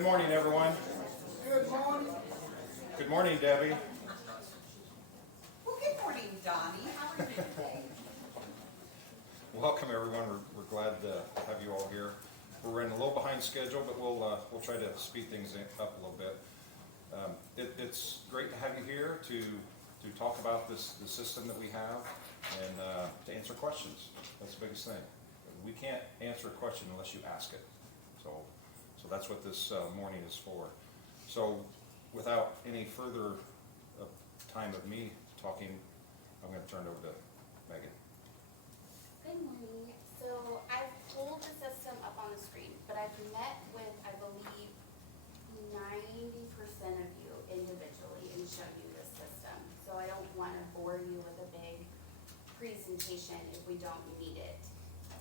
Good morning, everyone. Good morning. Good morning, Debbie. Well, good morning, Donnie. How are you today? Welcome, everyone. We're glad to have you all here. We're running a little behind schedule, but we'll try to speed things up a little bit. It's great to have you here to talk about the system that we have and to answer questions. That's the biggest thing. We can't answer a question unless you ask it. So that's what this morning is for. So without any further time of me talking, I'm going to turn it over to Megan. Good morning. So I've pulled the system up on the screen, but I've met with, I believe, 90% of you individually and shown you this system. So I don't want to bore you with a big presentation if we don't need it.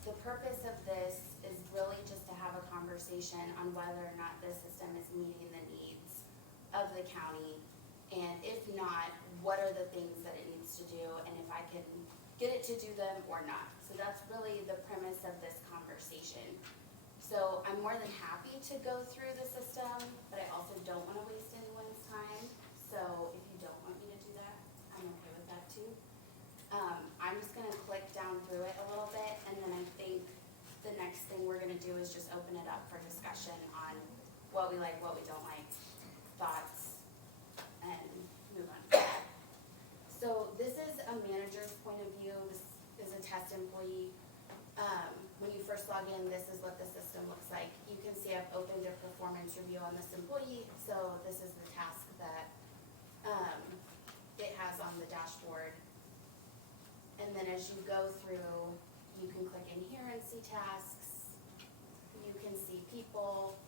The purpose of this is really just to have a conversation on whether or not this system is meeting the needs of the county, and if not, what are the things that it needs to do, and if I can get it to do them or not. So that's really the premise of this conversation. So I'm more than happy to go through the system, but I also don't want to waste anyone's time. So if you don't want me to do that, I'm okay with that too. I'm just gonna click down through it a little bit, and then I think the next thing we're gonna do is just open it up for discussion on what we like, what we don't like, thoughts, and move on. So this is a manager's point of view. This is a test employee. When you first log in, this is what the system looks like. You can see I've opened a performance review on this employee. So this is the task that it has on the dashboard. And then as you go through, you can click in here and see tasks. You can see people.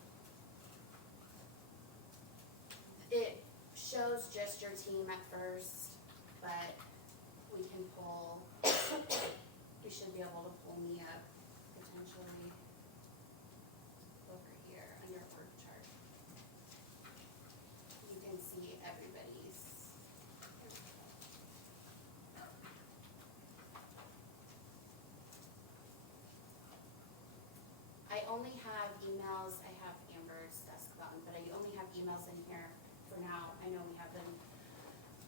It shows just your team at first, but we can pull, we should be able to pull me up potentially over here under org chart. You can see everybody's. I only have emails, I have Amber's desk button, but I only have emails in here for now. I know we have them.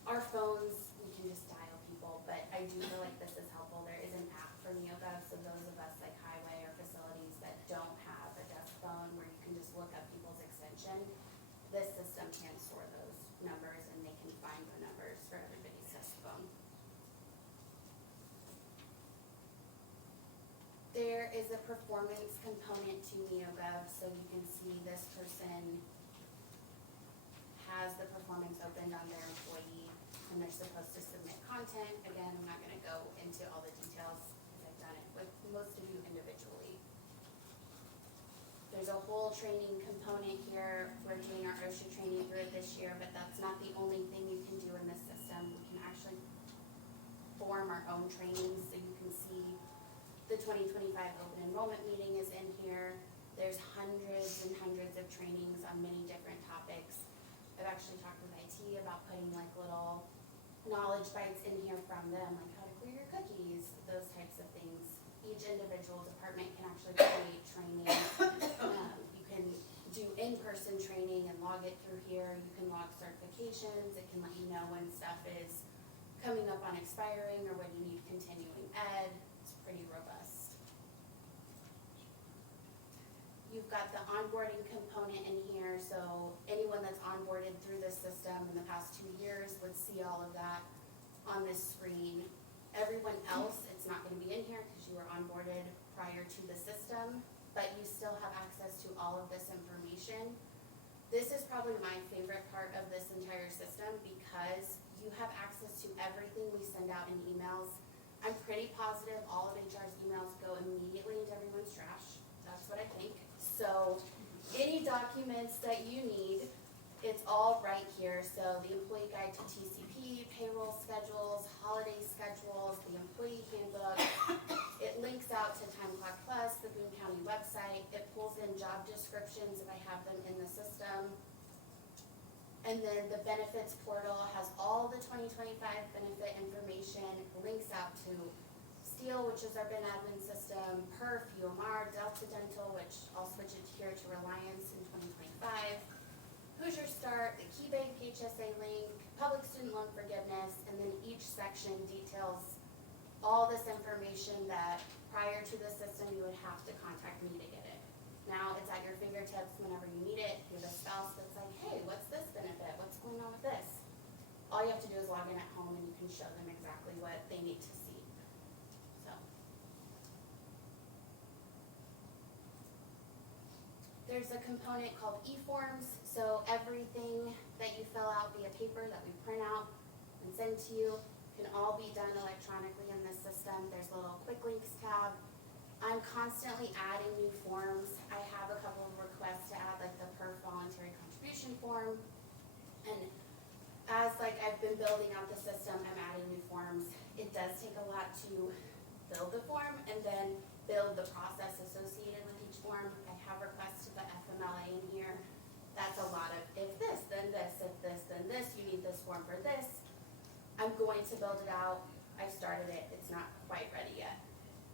Our phones, we can just dial people, but I do feel like this is helpful. There is an app for NeoGov, so those of us like highway or facilities that don't have a desk phone where you can just look up people's extension, this system can store those numbers and they can find the numbers for everybody's desk phone. There is a performance component to NeoGov, so you can see this person has the performance opened on their employee, and they're supposed to submit content. Again, I'm not going to go into all the details because I've done it with most of you individually. There's a whole training component here. We're doing our OSHA training through it this year, but that's not the only thing you can do in this system. We can actually form our own trainings, so you can see the 2025 open enrollment meeting is in here. There's hundreds and hundreds of trainings on many different topics. I've actually talked with IT about putting like little knowledge bites in here from them, like how to clear your cookies, those types of things. Each individual department can actually create training. You can do in-person training and log it through here. You can log certifications. It can let you know when stuff is coming up on expiring or when you need continuing ed. It's pretty robust. You've got the onboarding component in here, so anyone that's onboarded through this system in the past 2 years would see all of that on this screen. Everyone else, it's not going to be in here because you were onboarded prior to the system, but you still have access to all of this information. This is probably my favorite part of this entire system because you have access to everything we send out in emails. I'm pretty positive all of HR's emails go immediately into everyone's trash. That's what I think. So any documents that you need, it's all right here. So the employee guide to TCP, payroll schedules, holiday schedules, the employee handbook. It links out to Time Clock Plus, the Boone County website. It pulls in job descriptions if I have them in the system. And then the benefits portal has all the 2025 benefit information, links out to Steel, which is our bin admin system, Perf, UMR, Delta Dental, which I'll switch it here to Reliance in 2025, Hoosier Start, the Key Bank HSA link, public student loan forgiveness, and then each section details all this information that prior to the system you would have to contact me to get it. Now it's at your fingertips whenever you need it. If you have a spouse that's like, hey, what's this benefit? What's going on with this? All you have to do is log in at home and you can show them exactly what they need to see. So. There's a component called e-forms. So everything that you fill out via paper that we print out and send to you can all be done electronically in this system. There's a little quick links tab. I'm constantly adding new forms. I have a couple of requests to add like the per voluntary contribution form. And as I've been building out the system, I'm adding new forms. It does take a lot to build the form and then build the process associated with each form. I have requests to put FMLA in here. That's a lot of if this, then this, if this, then this, you need this form for this. I'm going to build it out. I've started it. It's not quite ready yet.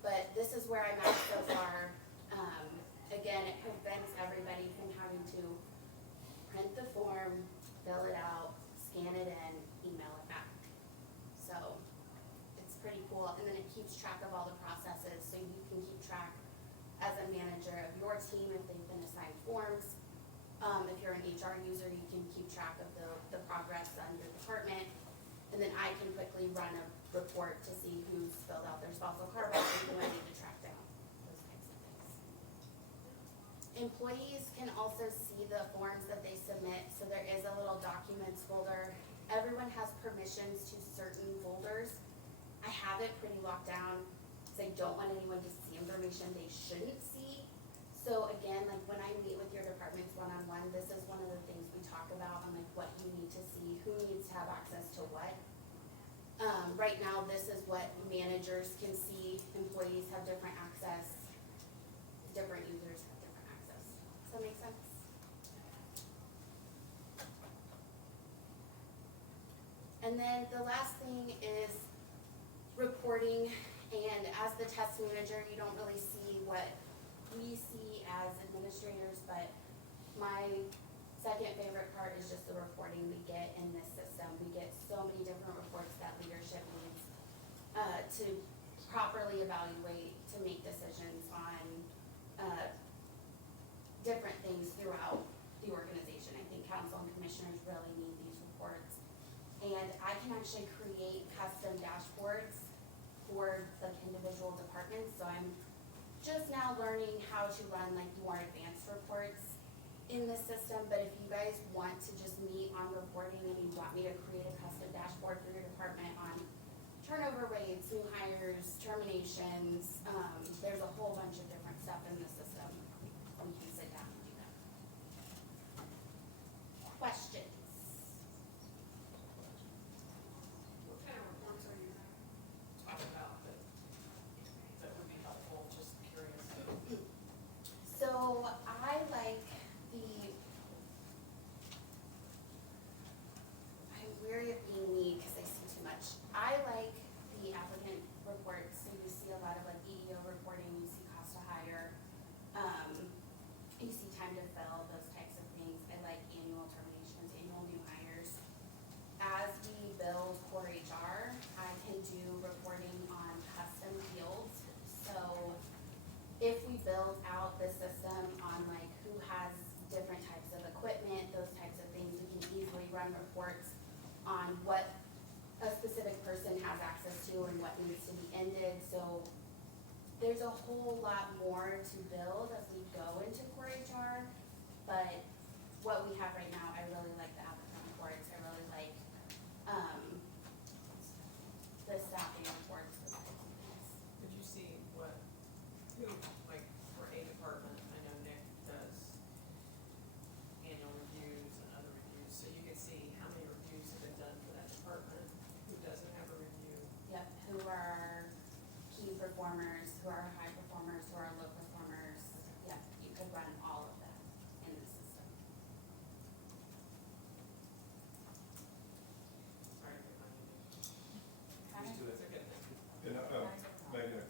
But this is where I'm at so far. Again, it prevents everybody from having to print the form, fill it out, scan it in, email it back. So it's pretty cool. And then it keeps track of all the processes so you can keep track as a manager of your team if they've been assigned forms. If you're an HR user, you can keep track of the progress on your department. And then I can quickly run a report to see who's filled out their spousal card and who I need to track down, those types of things. Employees can also see the forms that they submit, so there is a little documents folder. Everyone has permissions to certain folders. I have it pretty locked down because I don't want anyone to see information they shouldn't see. So again, when I meet with your departments one-on-one, this is one of the things we talk about on what you need to see, who needs to have access to what. Right now, this is what managers can see. Employees have different access. Different users have different access. Does that make sense? And then the last thing is reporting. And as the test manager, you don't really see what we see as administrators, but my second favorite part is just the reporting we get in this system. We get so many different reports that leadership needs to properly evaluate, to make decisions on different things throughout the organization. I think council and commissioners really need these reports. And I can actually create custom dashboards for the individual departments. So I'm just now learning how to run more advanced reports in the system, but if you guys want to just meet on reporting and you want me to create a custom dashboard for your department on turnover rates, new hires, terminations, there's a whole bunch of different stuff in the system. We can sit down and do that. Questions? What kind of reports are you talking about that would be helpful? Just curious. So I like I'm weary of being me because I see too much. I like the applicant reports. So you see a lot of EEO reporting, you see cost to hire, you see time to fill, those types of things. I like annual terminations, annual new hires. As we build core HR, I can do reporting on custom fields. So if we build out the system on who has different types of equipment, those types of things, we can easily run reports on what a specific person has access to and what needs to be ended. So there's a whole lot more to build as we go into core HR, but what we have right now, I really like the applicant reports. I really like the staffing reports, those types of things. Did you see who, for a department, I know Nick does annual reviews and other reviews, so you could see how many reviews have been done for that department, who doesn't have a review. Yep, who are key performers, who are high performers, who are low performers. Yep, you could run all of that in the system. Sorry to remind you. Okay. It's a good thing. And, Megan, a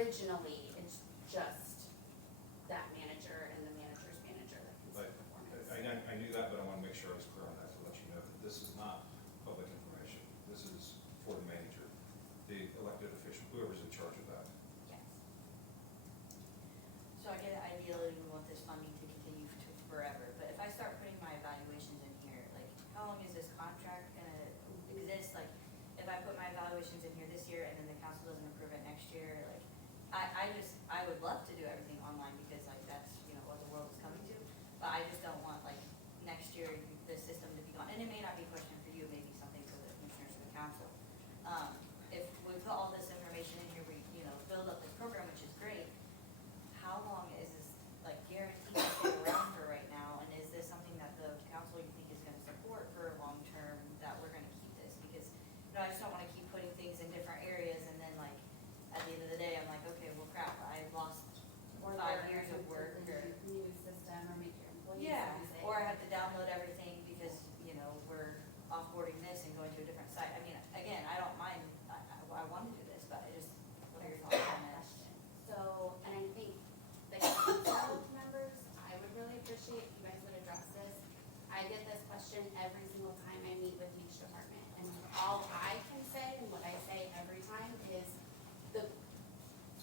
originally, it's just that manager and the manager's manager that can set But performance. I knew that, but I want to make sure I was clear on that, to let you know that this is not public information. This is for the manager, the elected official, whoever's in charge of that. Yes. So I get it, ideally, we want this funding to continue forever, but if I start putting my evaluations in here, like, how long is this contract gonna exist? Like, if I put my evaluations in here this year and then the council doesn't approve it next year, like, I would love to do everything online because like, that's, you know, what the world is coming to, but I just don't want like, next year, the system to be gone, and it may not be a question for you, it may be something for the commissioners or the council. If we put all this information in here, we, you know, build up the program, which is great, how long is this, like, guaranteed to stay around for right now, and is this something that the council you think is gonna support for long term, that we're gonna keep this? Because, you know, I just don't wanna keep putting things in different areas, and then like, at the end of the day, I'm like, okay, well crap, I lost Or 5 years of work, or, New system, or make your employees. yeah, use it. or I have to download everything because, you know, we're offboarding this and going to a different site. I mean, again, I don't mind, I wanna do this, but I just, what are your thoughts on it? Question. So, and I think the council members, I would really appreciate if you guys would address this. I get this question every single time I meet with each department, and all I can say, and what I say every time, is the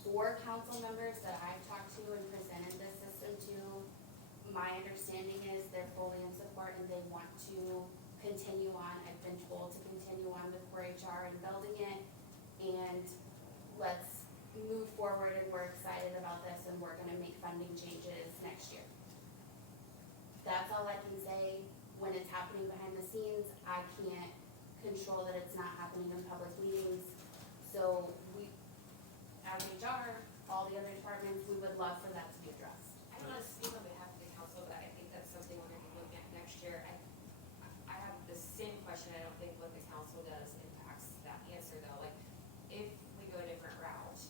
4 council members that I've talked to and presented this system to, my understanding is they're fully in support and they want to continue on. I've been told to continue on with 4HR and building it, and let's move forward, and we're excited about this, and we're gonna make funding changes next year. That's all I can say. When it's happening behind the scenes, I can't control that it's not happening in public meetings. So we, as HR, all the other departments, we would love for that to be addressed. I don't want to speak on behalf of the council, but I think that's something we're gonna be looking at next year. I have the same question, I don't think what the council does impacts that answer though. Like, if we go a different route,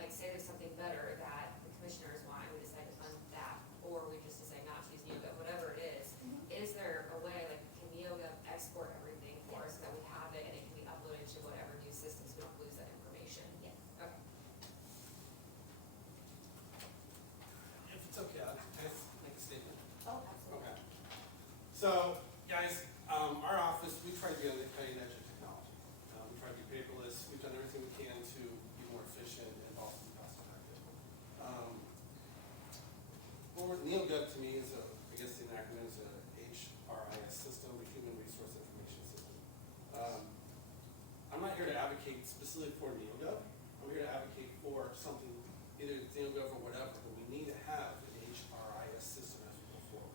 like say there's something better that the commissioners want, and we decide to fund that, or we just decide not to use NeoGov, whatever it is there a way, like, can NeoGov export everything for us so that we have it and it can be uploaded to whatever new systems, we don't lose that information? Yes. Okay. If it's okay, can I make a statement? Oh, absolutely. Okay. So, guys, our office, we try to be on the cutting edge of technology. We try to be paperless. We've done everything we can to be more efficient and also be cost effective. NeoGov to me is I guess the acronym is a HRIS system, a human resource information system. I'm not here to advocate specifically for NeoGov. I'm here to advocate for something, either it's NeoGov or whatever, but we need to have an HRIS system as we go forward.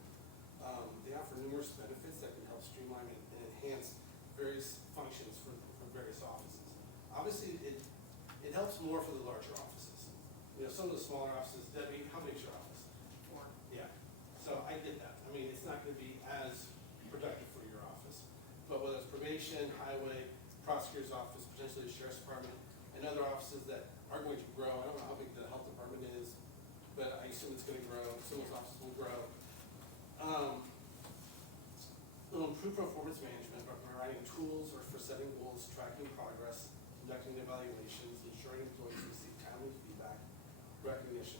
They offer numerous benefits that can help streamline and enhance various functions for various offices. Obviously, it helps more for the larger offices. You know, some of the smaller offices, Debbie, how big is your office? 4. Yeah, so I get that. I mean, it's not gonna be as productive for your office. But whether it's probation, highway, prosecutor's office, potentially the sheriff's department, and other offices that are going to grow, I don't know how big the health department is, but I assume it's gonna grow, some of those offices will grow. It'll improve performance management by providing tools or for setting goals, tracking progress, conducting evaluations, ensuring employees receive timely feedback, recognition.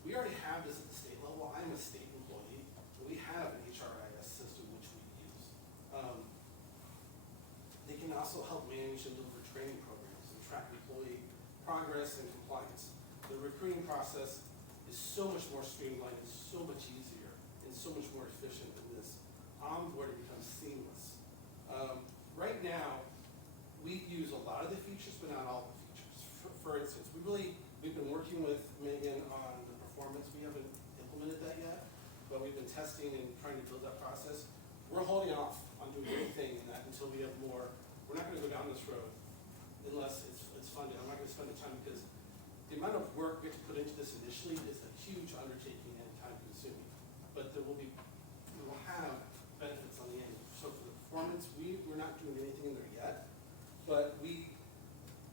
We already have this at the state level. I'm a state employee, and we have an HRIS system which we use. They can also help manage and deliver training programs and track employee progress and compliance. The recruiting process is so much more streamlined and so much easier and so much more efficient than this. Onboarding becomes seamless. Right now, we use a lot of the features, but not all the features. For instance, we've been working with Megan on the performance. We haven't implemented that yet, but we've been testing and trying to build that process. We're holding off on doing anything in that until we have more. We're not gonna go down this road unless it's funded. I'm not gonna spend the time because the amount of work we have to put into this initially is a huge undertaking and time consuming. But we will have benefits on the end. So for the performance, we're not doing anything in there yet, but we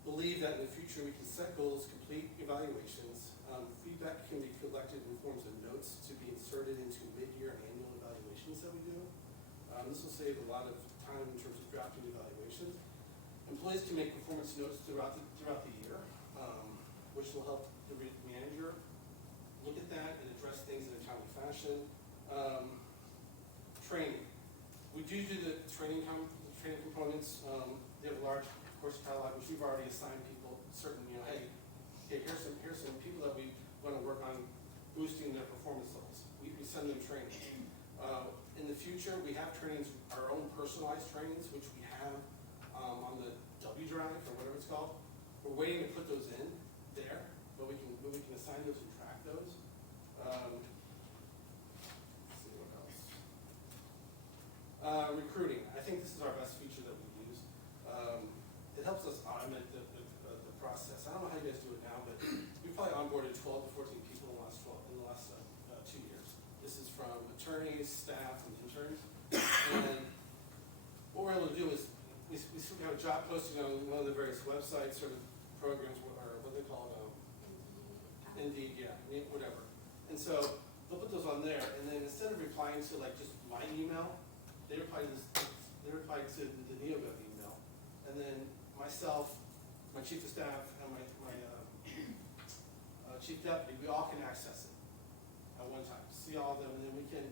believe that in the future we can set goals, complete evaluations. Feedback can be collected in forms of notes to be inserted into mid-year and annual evaluations that we do. This will save a lot of time in terms of drafting evaluations. Employees can make performance notes throughout the year, which will help exemption, training. We do the training components. They have a large course catalog, which we've already assigned people certain, hey, here's some people that we want to work on boosting their performance levels. We send them training. In the future, we have trainings, our own personalized trainings, which we have on the W Drive or whatever it's called. We're waiting to put those in there, but we can assign those and track those. Let's see what else. Recruiting. I think this is our best feature that we use. It helps us automate the process. I don't know how you guys do it now, but we probably onboarded 12 to 14 people in the last 2 years. This is from attorneys, staff, and interns. And what we're able to do is we have a job posting on one of the various websites or programs, or what they call it, Indeed, yeah, whatever. And so they'll put those on there, and then instead of replying to like just my email, they reply to the NeoGov email, and then myself, my chief of staff, and my chief deputy, we all can access it at one time, see all of them, and then we can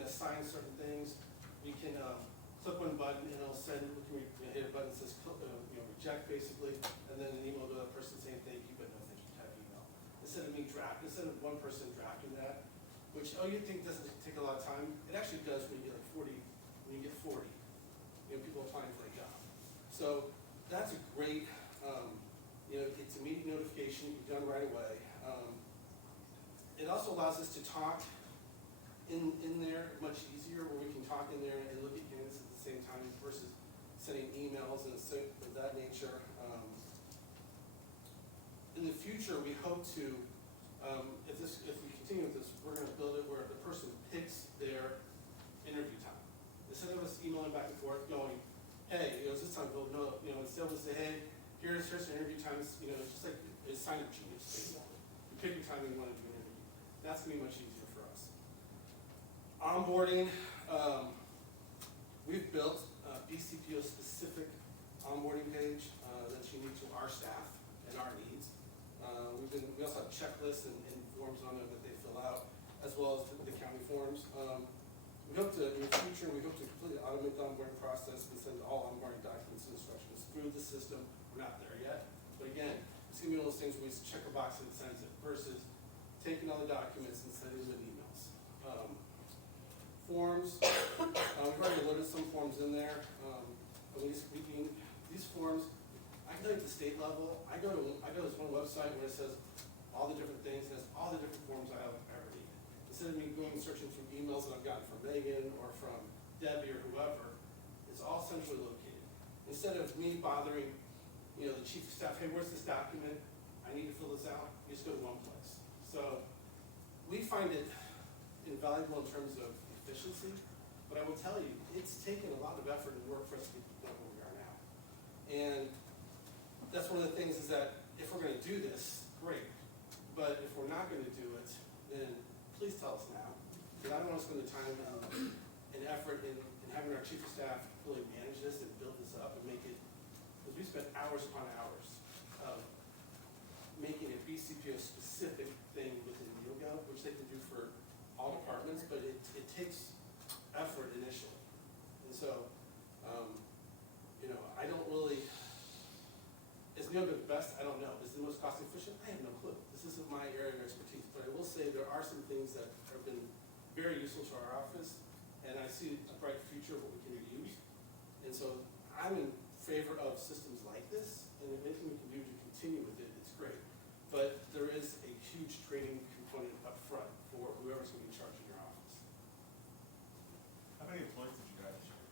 assign certain things. We can click one button, and it'll send. We can hit a button that says reject, basically, and then an email to the person saying thank you, but no thank you type email. Instead of one person drafting that, which you think doesn't take a lot of time, it actually does when you get like 40. When you get 40, people applying for a job. So that's a great, it's immediate notification, you've done right away. It also allows us to talk in there much easier, where we can talk in there and look at candidates at the same time versus sending emails and things of that nature. In the future, we hope to, if we continue with this, we're going to build it where the person picks their interview time. Instead of us emailing back and forth going, hey, is this time? Well, no, instead we'll say, hey, here's the interview times. It's just like a sign-up sheet. You pick your time you want to do an interview. That's going to be much easier for us. Onboarding, we've built a BCPO-specific onboarding page that's unique to our staff and our needs. We also have checklists and forms on there that they fill out, as well as the county forms. We hope to, in the future, completely automate the onboarding process and send all onboarding documents and instructions through the system. We're not there yet, but again, it's going to be one of those things where we check a box and it sends it, versus taking all the documents and sending them in emails. Forms, we've already loaded some forms in there. These forms, I can tell you at the state level, I go to this one website where it says all the different things, and it's all the different forms I ever need. Instead of me going and searching through emails that I've gotten from Megan or from Debbie or whoever, it's all centrally located. Instead of me bothering, the chief of staff, hey, where's this document? I need to fill this out. You just go to one place. So we find it invaluable in terms of efficiency, but I will tell you, it's taken a lot of effort and work for us to get to the point where we are now. And that's one of the things is that if we're going to do this, great. But if we're not going to do it, then please tell us now. Because I don't want to spend the time and effort in having our chief of staff really manage this and build this up and make it, because we spent hours upon hours of making a BCPO specific thing within NeoGov, which they can do for all departments, but it takes effort initially. And so, I don't really, is NeoGov the best? I don't know. Is it the most cost efficient? I have no clue. This isn't my area of expertise, but I will say there are some things that have been very useful to our office, and I see a bright future of what we can use. And so I'm in favor of systems like this, and if anything we can do to continue with it, it's great. But there is a huge training component up front for whoever's going to be in charge of your office. How many employees did you hire this year?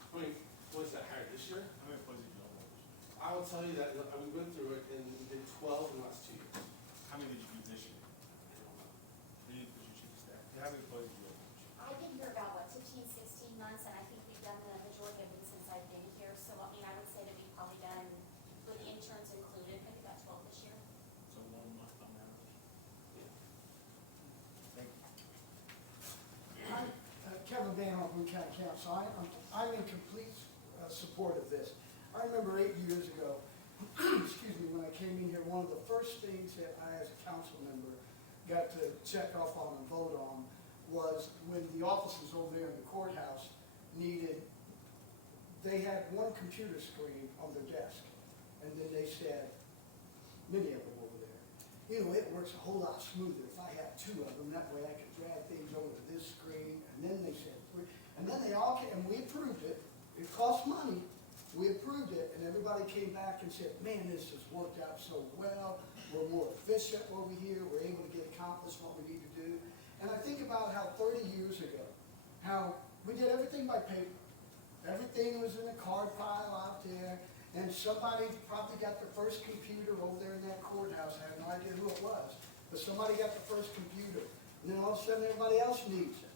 How many employees I hired this year? How many employees did you onboard this year? I will tell you that we went through it, and we did 12 in the last 2 years. How many did you do this year? I don't know. Who was your chief of staff? How many employees did you onboard this year? I've been here about, 15, 16 months, and I think we've done the majority of them since I've been here. So, I would say that we've probably done, with the interns included, maybe about 12 this year. So 1 month on average. Yeah. Thank you. I'm Kevin Van Hoff, Boone County Council. I'm in complete support of this. I remember 8 years ago, excuse me, when I came in here, one of the first things that I, as a council member, got to check off on and vote on was when the officers over there in the courthouse they had one computer screen on their desk. And then they said, many of them over there, you know, it works a whole lot smoother if I have two of them. That way I could drag things over to this screen. And then they said, and then they all came, and we approved it. It cost money. We approved it, and everybody came back and said, man, this has worked out so well. We're more efficient over here. We're able to get accomplished what we need to do. And I think about how 30 years ago, how we did everything by paper. Everything was in a card file out there, and somebody probably got the first computer over there in that courthouse. I have no idea who it was, but somebody got the first computer. And then all of a sudden everybody else needs it.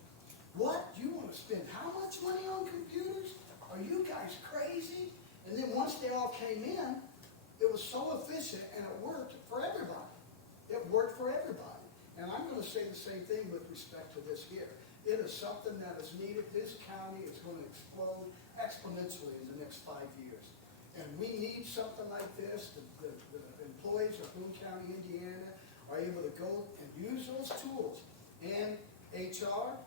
What? You want to spend how much money on computers? Are you guys crazy? And then once they all came in, it was so efficient and it worked for everybody. It worked for everybody. And I'm going to say the same thing with respect to this here. It is something that is needed. This county is going to explode exponentially in the next 5 years. And we need something like this. The employees of Boone County, Indiana are able to go and use those tools. And HR,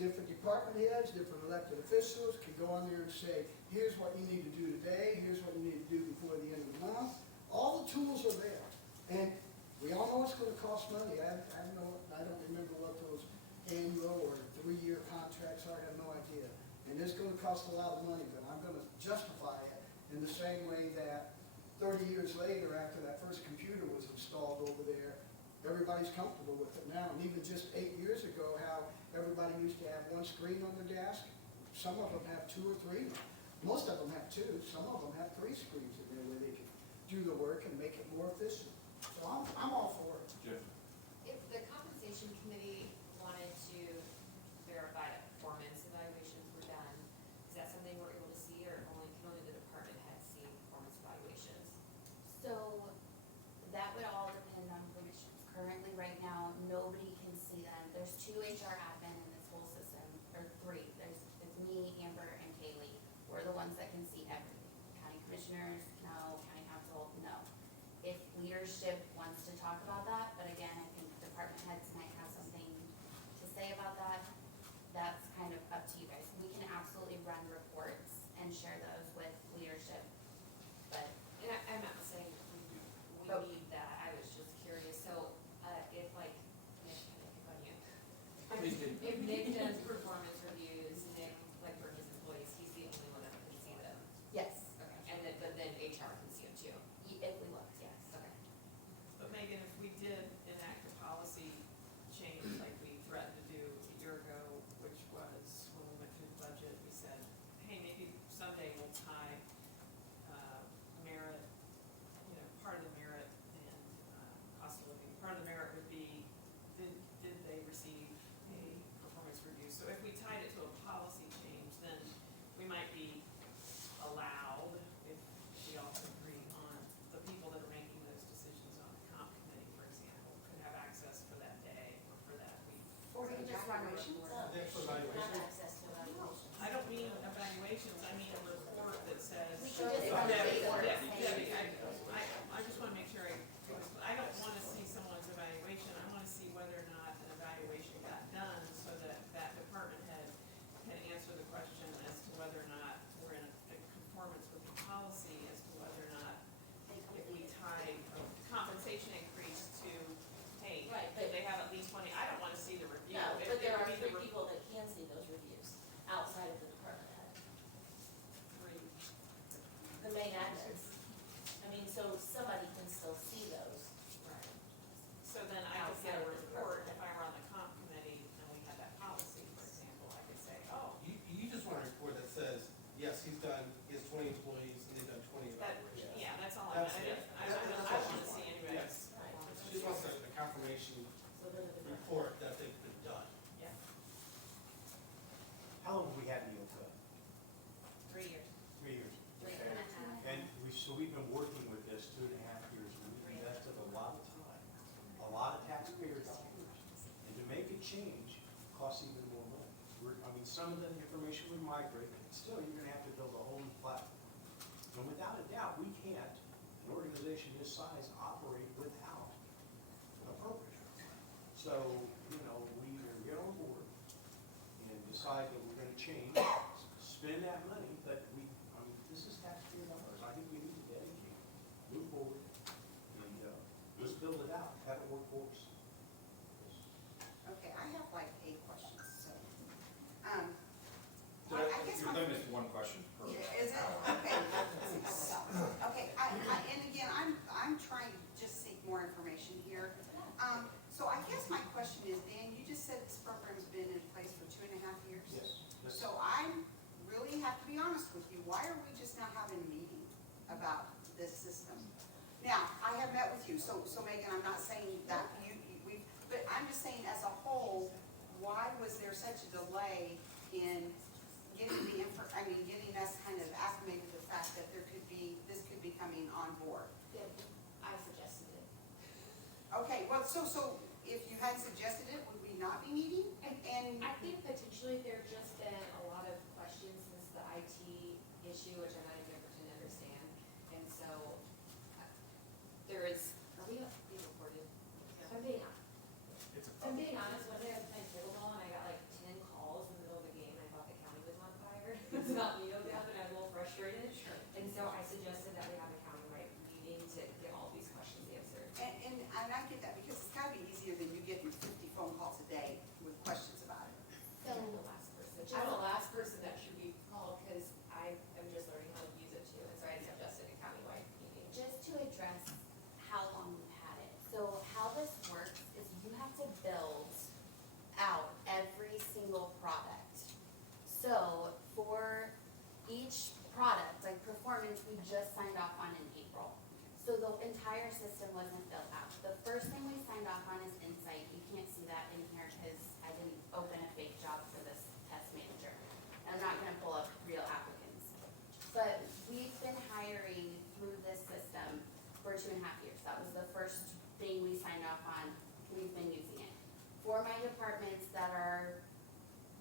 different department heads, different elected officials can go on there and say, here's what you need to do today, here's what you need to do before the end of the month. All the tools are there. And we all know it's going to cost money. I don't remember what those annual or 3-year contracts are. I have no idea. And it's going to cost a lot of money, but I'm going to justify it in the same way that 30 years later, after that first computer was installed over there, everybody's comfortable with it now. And even just 8 years ago, how everybody used to have one screen on their desk. Some of them have 2 or 3. Most of them have 2. Some of them have 3 screens in there where they can do the work and make it more efficient. So I'm all for it. Jeff? If the compensation committee wanted to verify that performance evaluations were done, is that something we're able to see, or can only the department head see performance evaluations? So that would all depend on permissions. Currently, right now, nobody can see them. There's 2 HR admin in this whole system, or 3. It's me, Amber, and Kaylee. We're the ones that can see everything. County commissioners, no. County council, no. If leadership wants to talk about that, but again, I think department heads might have something to say about that. That's kind of up to you guys. We can absolutely run reports and share those with leadership, but And I'm not saying we Oh. need that, I was just curious, so, if like, Nick, can I pick on you? Please do. If Nick does performance reviews, Nick, like for his employees, he's the only one that can see them. yes, Okay, and then, but then HR can see them too. if we look, yes. Okay. But Megan, if we did enact a policy change like we threatened to do a year ago, which was when we went through the budget, we said, hey, maybe someday we'll tie merit, part of the merit and cost of living. Part of the merit would be, did they receive a performance review? So if we tied it to a policy change, then we might be allowed, if we all agree on the people that are making those decisions on the comp committee, for example, could have access for that day or for that week. Or even just evaluations? The actual evaluation. Have access to evaluation. I don't mean evaluations, I mean a report that says. We can just Oh, run a Debbie, report Debbie, saying- Debbie, I just wanna make sure I don't wanna see someone's evaluation, I wanna see whether or not an evaluation got done so that that department head can answer the question as to whether or not we're in a conformance with the policy, as to whether or not if we tie a compensation increase to, hey, Right, did but- they have at least 20? I don't wanna see the review. No, It- but there it are would be 3 the people that can see those reviews outside of the department head. The main admins. I mean, so somebody can still see those. Right. So then I could get a Outside of the report, department. if I were on the comp committee and we had that policy, for example, I could say, oh, You just want a report that says, yes, he has 20 employees and they've done 20 that, evaluations. yeah, that's all I, That's it. I wanna see anybody's. She just wants a confirmation So they're the department. report that they've been done. Yeah, How long have we had Neil Cook? 3 years. 3 years. 3.5. And we've been working with this 2.5 years, and we've invested a lot of time, a lot of taxpayer dollars. And to make a change costs even more money. Some of the information would migrate, but still, you're gonna have to build a whole new platform. And without a doubt, we can't, an organization this size, operate without an appropriator. So So, you know, we either get on board and decide that we're gonna change, spend that money, but I mean, this is taxpayer dollars. I think we need to dedicate, move forward, and, let's build it out, have it work for us. Okay, I have like 8 questions, so. Did I guess You're my. limited to one question per. Yeah, is it? Okay. Okay, and again, I'm trying to just seek more information here. So I guess my question is, Dan, you just said this program's been in place for 2.5 years? Yes. So I really have to be honest with you, why are we just not having a meeting about this system? Now, I have met with you, so Megan, I'm not saying that but I'm just saying as a whole, why was there such a delay in getting getting us kind of acclimated to the fact that this could be coming on board? I suggested it. Okay, well, so if you had suggested it, would we not be meeting? And I think potentially there've just been a lot of questions since the IT issue, which I'm not even gonna pretend to understand. And so, are we being recorded? If I'm being honest, It's a if I'm being honest, one day I was playing pickleball and I got like 10 calls in the middle of the game and I thought the county was on fire. It's about me down and I was a little frustrated. Sure. And so I suggested that we have a countywide meeting to get all these questions answered. And I get that, because it's gotta be easier than you getting 50 phone calls a day with questions about it. So I'm the last person. I'm the last person that should be called because I am just learning how to use it too. And so I suggested a countywide meeting. Just to address how long we've had it. So how this works is you have to build out every single product. So for each product, like performance, we just signed off on in April. So the entire system wasn't built out. The first thing we signed off on is Insight. You can't see that in here because I didn't open a fake job for this test manager. I'm not gonna pull up real applicants. But we've been hiring through this system for 2.5 years. That was the first thing we signed off on. We've been using it. For my departments that are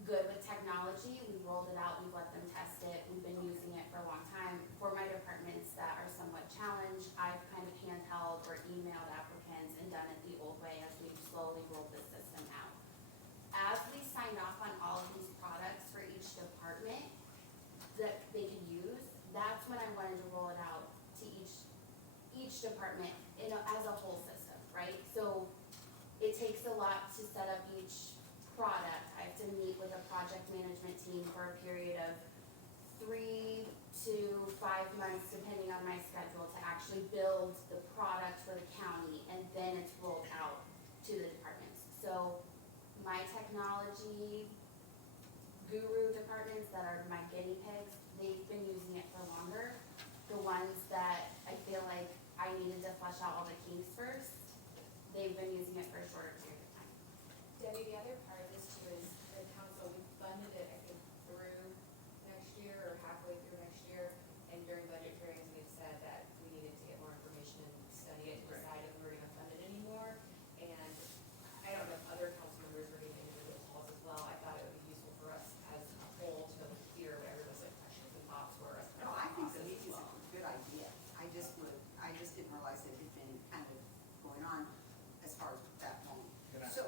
good with technology, we rolled it out, we've let them test it, we've been using it for a long time. For my departments that are somewhat challenged, I've kind of handheld or emailed applicants and done it the old way as we've slowly rolled the system out. As we signed off on all of these products for each department that they could use, that's when I wanted to roll it out to each department as a whole system, right? So it takes a lot to set up each product. I have to meet with a project management team for a period of 3 to 5 months, depending on my schedule, to actually build the product for the county, and then it's rolled out to the departments. So my technology guru departments that are my guinea pigs, they've been using it for longer. The ones that I feel like I needed to flesh out all the kinks first, they've been using it for a shorter period of time. Debbie, the other part of this too is the council, we funded it, I think, through next year or halfway through next year. And during budget hearings, we've said that we needed to get more information and study it to decide if we were gonna fund it anymore. And I don't know if other council members were getting individual calls as well. I thought it would be useful for us as a whole to hear what everybody's like questions and thoughts were. as No, part I of think process the as meeting's well. a good idea. I just didn't realize it had been kind of going on as far as that long. Can I- So,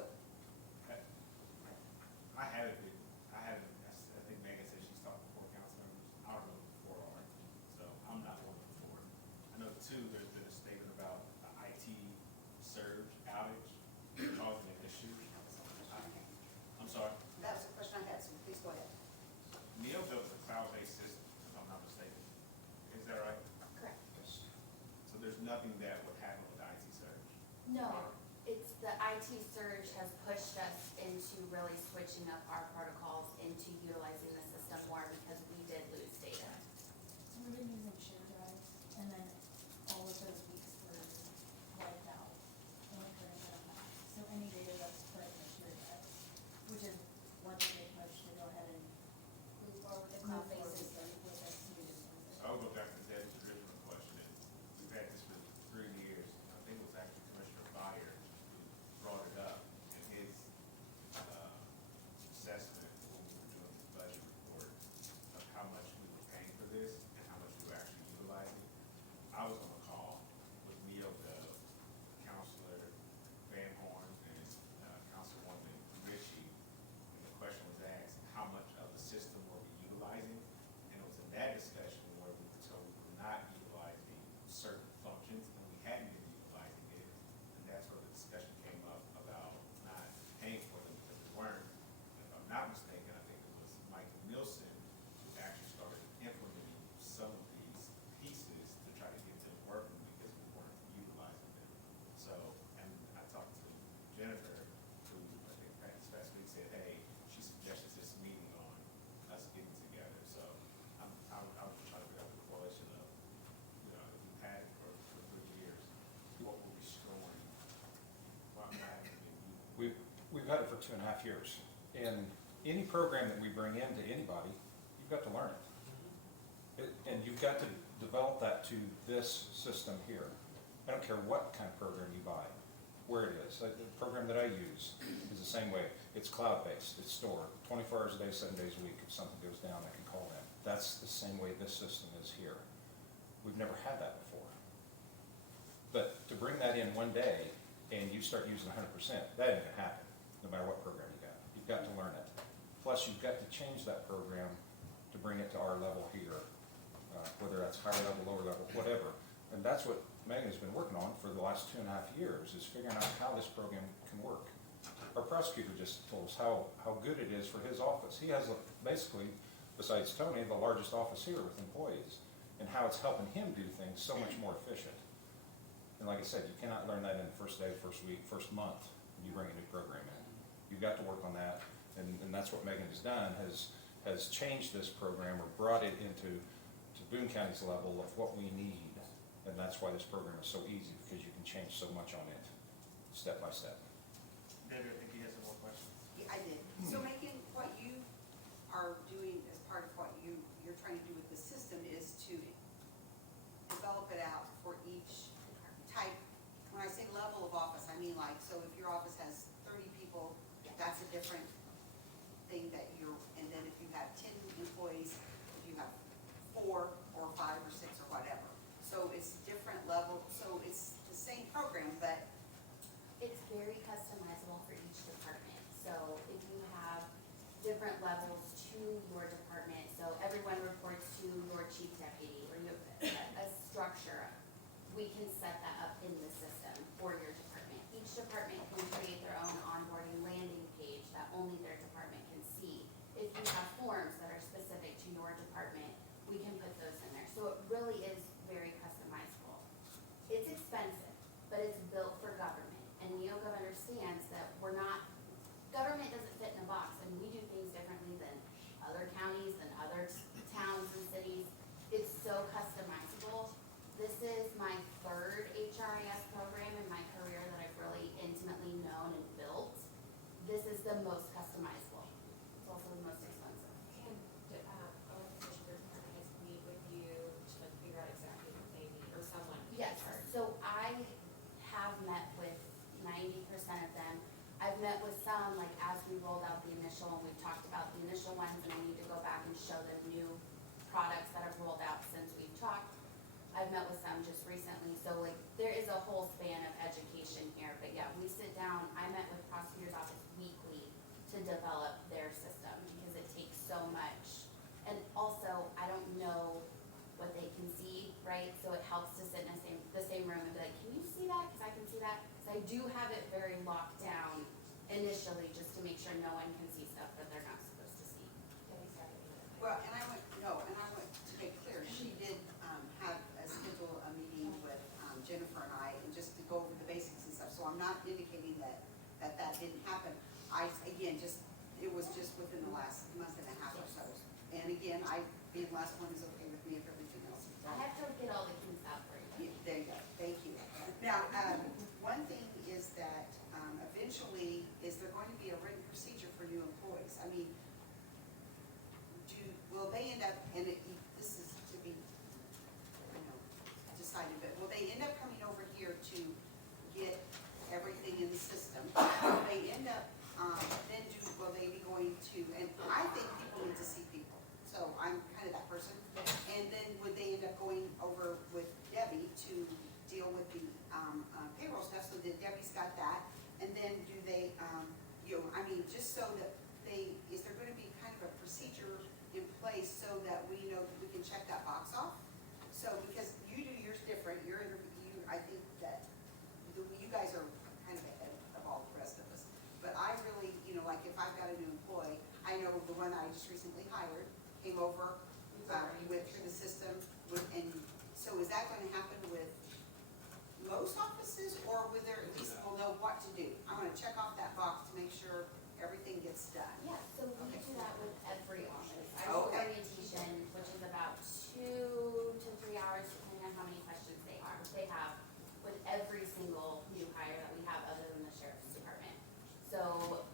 I haven't, I think Megan said she's talked to 4 council members. I don't know who 4 are, so I'm not one of the 4. I know 2, there's been a statement about the IT surge outage causing an issue. I'm sorry, that was the question I had, so please go ahead. Neil built a cloud-based system, if I'm not mistaken. Is that right? Correct. So there's nothing that would happen with the IT surge? No, it's the IT surge has pushed us into really switching up our protocols into utilizing the system more because we did lose data. So we've been using share drives, and then all of those weeks were wiped out, and we're trying to get them back. So any data that's put in the share drives, which is what the big push to go ahead and Move forward with move cloud-based forward system. with this new system. I'll go back to Deb's original question. We've had this for 3 years. I think it was actually Commissioner Fire who brought it up in his assessment had it for 2.5 years. And any program that we bring into anybody, you've got to learn it. And you've got to develop that to this system here. I don't care what kind of program you buy, where it is. Like, the program that I use is the same way. It's cloud-based, it's stored, 24 hours a day, 7 days a week. If something goes down, I can call in. That's the same way this system is here. We've never had that before. But to bring that in one day and you start using 100%, that ain't gonna happen, no matter what program you got. You've got to learn it. Plus, you've got to change that program to bring it to our level here, whether that's higher level, lower level, whatever. And that's what Megan has been working on for the last 2.5 years, is figuring out how this program can work. Our prosecutor just told us how good it is for his office. He has basically, besides Tony, the largest office here with employees, and how it's helping him do things so much more efficient. And like I said, you cannot learn that in the first day, first week, first month, when you bring a new program in. You've got to work on that, and that's what Megan has done, has changed this program or brought it into Boone County's level of what we need. And that's why this program is so easy, because you can change so much on it, step by step. Debbie, I think you had some more questions. Yeah, I did. So Megan, what you are doing as part of what you're trying to do with the system is to develop it out for each type. When I say level of office, I mean like, so if your office has 30 people, that's a different thing that you're, and then if you have 10 employees, if you have 4 or 5 or 6 or whatever. So it's different level, so it's the same program, but It's very customizable for each department. So if you have different levels to your department, so everyone reports to your chief deputy, or you have a structure, we can set that up in the system for your department. Each department can create their own onboarding landing page that only their department can see. If you have forms that are specific to your department, we can put those in there. So it really is very customizable. It's expensive, but it's built for government. And NeoGov understands that government doesn't fit in a box, and we do things differently than other counties, than other towns and cities. It's so customizable. This is my 3rd HRIS program in my career that I've really intimately known and built. This is the most customizable. It's also the most expensive. Can, elected officials or department heads meet with you to like figure out exactly what they need, or someone in Yes, charge? so I have met with 90% of them. I've met with some, like as we rolled out the initial, and we've talked about the initial ones, and I need to go back and show them new products that have rolled out since we've talked. I've met with some just recently, so like there is a whole span of education here, but yeah, we sit down, I met with prosecutor's office weekly to develop their system, because it takes so much. And also, I don't know what they can see, right? So it helps to sit in the same room and be like, can you see that? Because I can see that. Because I do have it very locked down initially, just to make sure no one can see stuff that they're not supposed to see. Debbie's got it. well, and I want to make clear, she did have schedule a meeting with Jennifer and I, and just to go over the basics and stuff. So I'm not indicating that didn't happen. It was just within the last month and a half or so. And again, being the last one is okay with me if everything else is I done. have to get all the kinks out for you. Yeah, there you go, thank you. Now, one thing is that eventually, is there going to be a written procedure for new employees? I mean, will they end up, and this is to be, decided, but will they end up coming over here to get everything in the system? Will they end up, will they be going to, and I think people need to see people, so I'm kind of that person. And then would they end up going over with Debbie to deal with the payroll stuff, so that Debbie's got that? And then do they, just so that is there gonna be kind of a procedure in place so that we know that we can check that box off? So, because you do yours different, I think that you guys are kind of ahead of all the rest of us. But I really, like if I've got a new employee, I know the one I just recently hired came over, went through the system, and so is that gonna happen with most offices, or would there at least we'll know what to do? I'm gonna check off that box to make sure everything gets done. Yeah, so we Okay. do that with every office. I do Okay. orientation, which is about 2 to 3 hours, depending on how many questions they have with every single new hire that we have other than the sheriff's department. So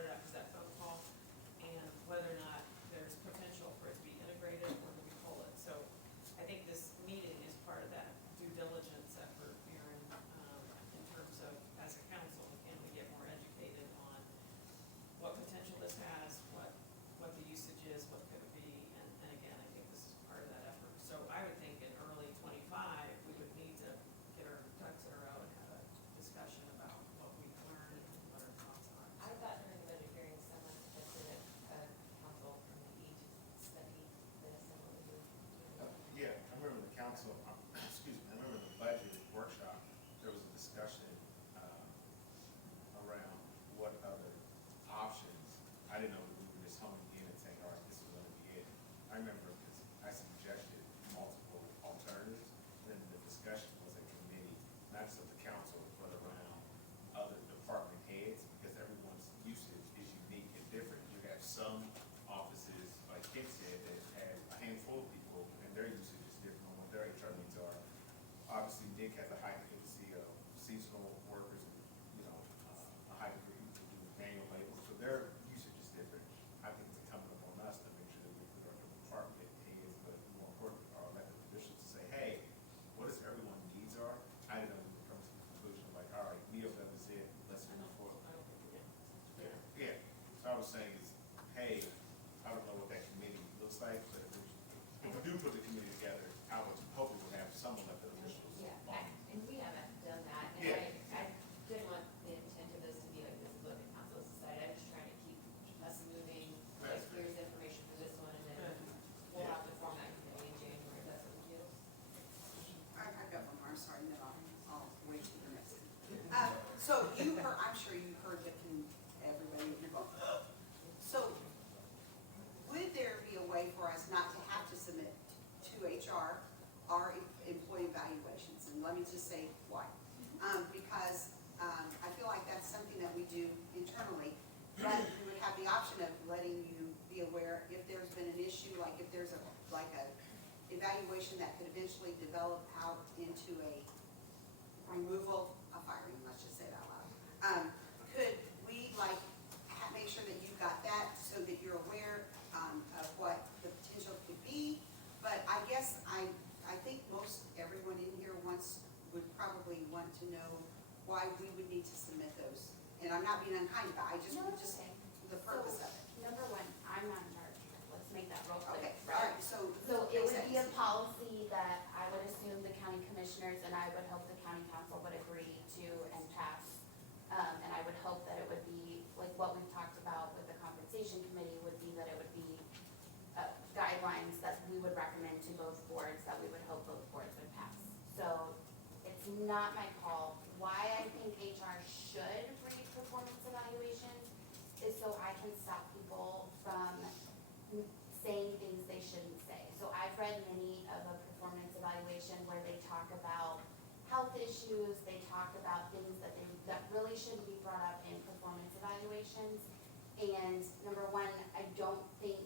part of that was that phone call, and whether or not there's potential for it to be integrated or do we pull it. So I think this meeting is part of that due diligence effort, Aaron, in terms of, as a council, can we get more educated on what potential this has, what the usage is, what could it be, and again, I think this is part of that effort. So I would think in early '25, we would need to get our ducks in a row and have a discussion about what we've learned and what our thoughts are. I thought during the budget hearing, someone suggested a council from the each study this and what we do. Yeah, I remember the council, excuse me, I remember the budget workshop, there was a discussion around what other options. I didn't know that we were just homing in and saying, all right, this is gonna be it. I remember because I suggested multiple alternatives, and then the discussion was a committee, not just of the council, but around other department heads, because everyone's usage is unique and different. You have some offices, like Kent said, that have a handful of people, and their usage is different on what their HR needs are. Obviously, Nick has a high dependency of seasonal workers, and, you know, a high degree who can do manual labor, so their usage is different. I think it's incumbent upon us to make sure that we put our department heads, but more importantly, our elected officials to say, hey, what does everyone's needs are? I didn't know we would come to the conclusion of like, all right, NeoGov is it, let's move forward. I don't think we get it. Yeah, so I was saying is, hey, I don't know what that committee looks like, but if we do put the committee together, I would hope we would have some elected officials. Yeah, on. and we haven't done that, and Yeah. I didn't want the intent of this to be like, this is what the council has decided, I'm just trying to keep us moving, like, That's here's information for this one, and then we'll have to form that committee in January, that's what we do. I've got one more, I'm sorry, and then I'll wait till the next. So you heard, I'm sure you heard everybody, so would there be a way for us not to have to submit to HR our employee evaluations? And let me just say why. Because I feel like that's something that we do internally, but we would have the option of letting you be aware if there's been an issue, like if there's a evaluation that could eventually develop out into a removal, a firing, let's just say that loud. Could we make sure that you've got that so that you're aware of what the potential could be? But I guess I think most everyone in here would probably want to know why we would need to submit those. And I'm not being unkind about it, No, it's okay. the purpose of it. Number one, I'm not in charge. Let's make that real Okay, clear. all right, so. So it would be a makes sense. policy that I would assume the county commissioners and I would hope the county council would agree to and pass. And I would hope that it would be, like what we've talked about with the compensation committee, would be that it would be guidelines that we would recommend to both boards, that we would hope both boards would pass. So it's not my call. Why I think HR should read performance evaluations is so I can stop people from saying things they shouldn't say. So I've read many of a performance evaluation where they talk about health issues, they talk about things that really shouldn't be brought up in performance evaluations. And number one, I don't think,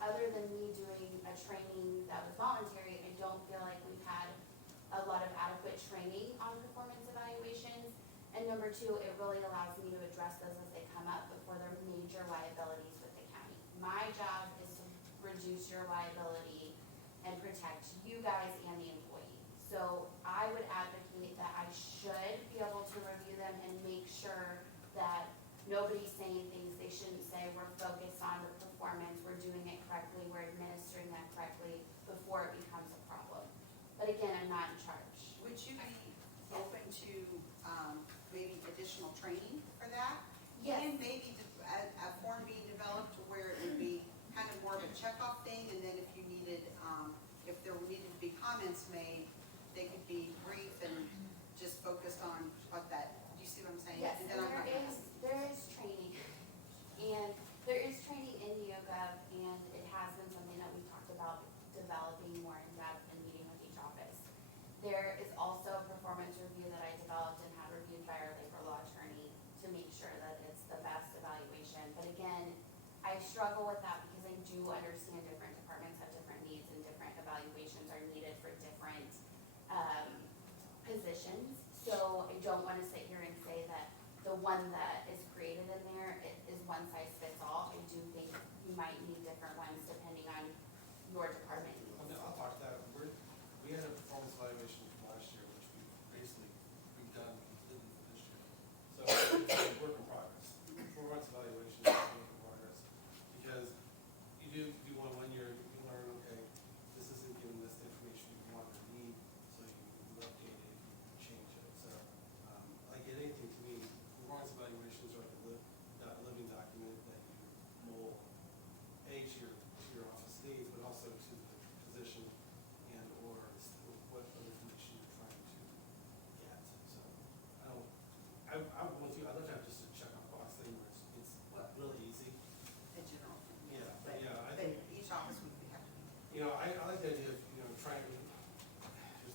other than me doing a training that was voluntary, I don't feel like we've had a lot of adequate training on performance evaluations. And number two, it really allows me to address those as they come up before they're major liabilities with the county. My job is to reduce your liability and protect you guys and the employee. So I would advocate that I should be able to review them and make sure that nobody's saying things they shouldn't say. We're focused on the performance, we're doing it correctly, we're administering that correctly before it becomes a problem. But again, I'm not in charge. Would you be open to maybe additional training for that? Yes. And maybe a form being developed to where it would be kind of more of a checkoff thing, and then if you needed, if there needed to be comments made, they could be brief and just focused on what that, do you see what I'm saying? Yes, And and then I'm not gonna there is training, and there is training in NeoGov, and it has been something that we talked about developing more in depth and meeting with each office. There is also a performance review that I developed and had reviewed by our labor law attorney to make sure that it's the best evaluation. But again, I struggle with that because I do understand different departments have different needs and different evaluations are needed for different positions. So I don't want to sit here and say that the one that is created in there is one size fits all. I do think you might need different ones depending on your department needs. Well, no, I'll talk to that. We had a performance evaluation from last year, which we basically, we've done completely for this year. So it's a work in progress. Performance evaluation is a work in progress. Because you do one year, you learn, okay, this isn't giving us the information you want or need, so you update it, you change it. So, like anything to me, performance evaluations are a living document that you mold, to your office needs, but also to the position and or what other information you're trying to get. So, I'm with you, I'd love to have just a check off box thing where it's really easy. The general thing. Yeah, But, but yeah, I but think, each office would have to be. I like the idea of, trying,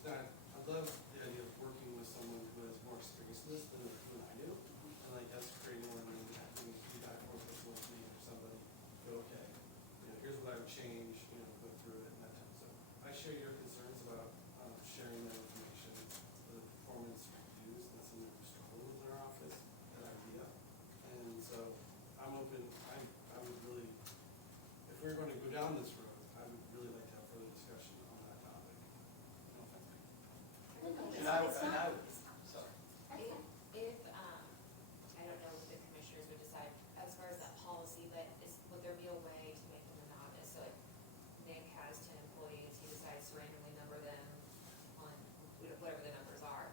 I love the idea of working with someone who has more experience in this than I do. And like, that's creating more than having feedback or with me or somebody, go, okay, here's what I would change, go through it and that type of stuff. I share your concerns about, sharing that information, the performance reviews, that's something we struggle with in our office, that idea. And so, I'm open, I would really, if we're going to go down this road, I would really like to have further discussion on that topic. And I would, sorry. If, I don't know what the commissioners would decide as far as that policy, but would there be a way to make them anonymous? So like Nick has 10 employees, he decides to randomly number them on whatever the numbers are.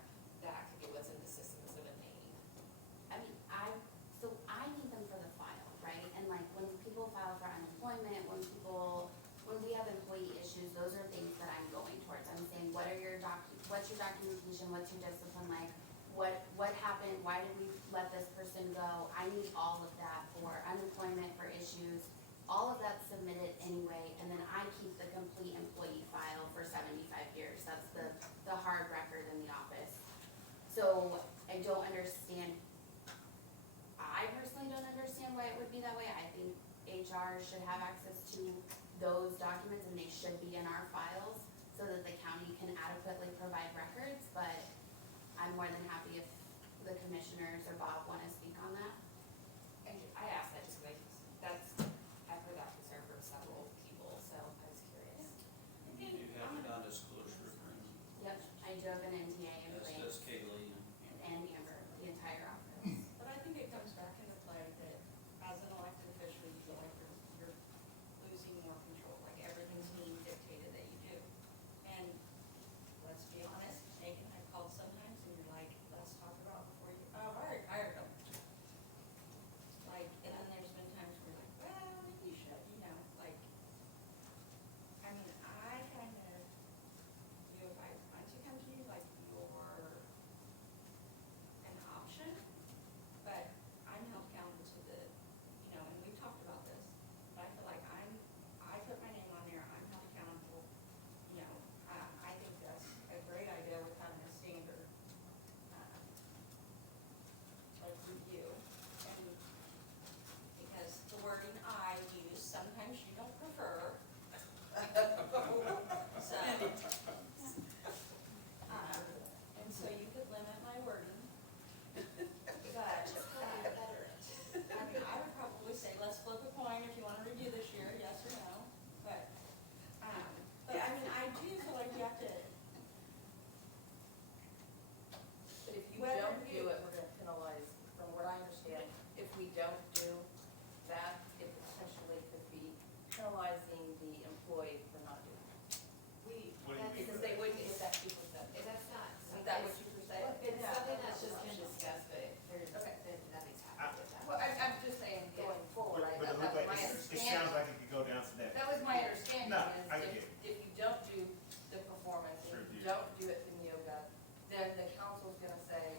That could be what's in the system instead of a name. I mean, I need them for the file, right? And like when people file for unemployment, when we have employee issues, those are things that I'm going towards. I'm saying, what's your documentation, what's your discipline like? What happened, why did we let this person go? I need all of that for unemployment, for issues. All of that's submitted anyway, and then I keep the complete employee file for 75 years. That's the hard record in the office. So I don't understand, I personally don't understand why it would be that way. I think HR should have access to those documents and they should be in our files so that the county can adequately provide records, but I'm more than happy if the commissioners or Bob wanna speak on that. And I asked that just because I've heard that concern from several people, so I was curious. You have a non-disclosure agreement, Yep, I do have an NDA in as place does Kaylee. and Amber, the entire office. But I think it comes back into play that as an elected official, you feel like you're losing more control, like everything's being dictated that you do. And let's be honest, Nate and I called sometimes and you're like, let's talk about before you, hire them. Like, and then there's been times where you're like, well, maybe you should, like, I mean, I kind of, if I want to come to you, like, you're an option, but I'm held accountable to the, and we talked about this, but I feel like I put my name on there, I'm held accountable, I think that's a great idea with having a standard, like review, and because the wording I use, sometimes you don't prefer. So, and so you could limit my wording. But, I mean, I would probably say, let's flip a coin if you wanna review this year, yes or no, but I mean, I do feel like we have to, But if you Whether don't you- do it, we're gonna penalize, from what I understand, if we don't do that, it potentially could be penalizing the employee for not doing it. What do you mean? Because they wouldn't get that 2%. If that's not. Isn't that what you were saying? It's something that's just been discussed, but Okay. nothing's happened with that. Well, I'm just saying, going forward, But it that looked was like, my it understanding. sounds like it could go down to that. That was my understanding, No, is I get it. if you don't do the performance, Sure and you do. don't do it in yoga, then the council's gonna say,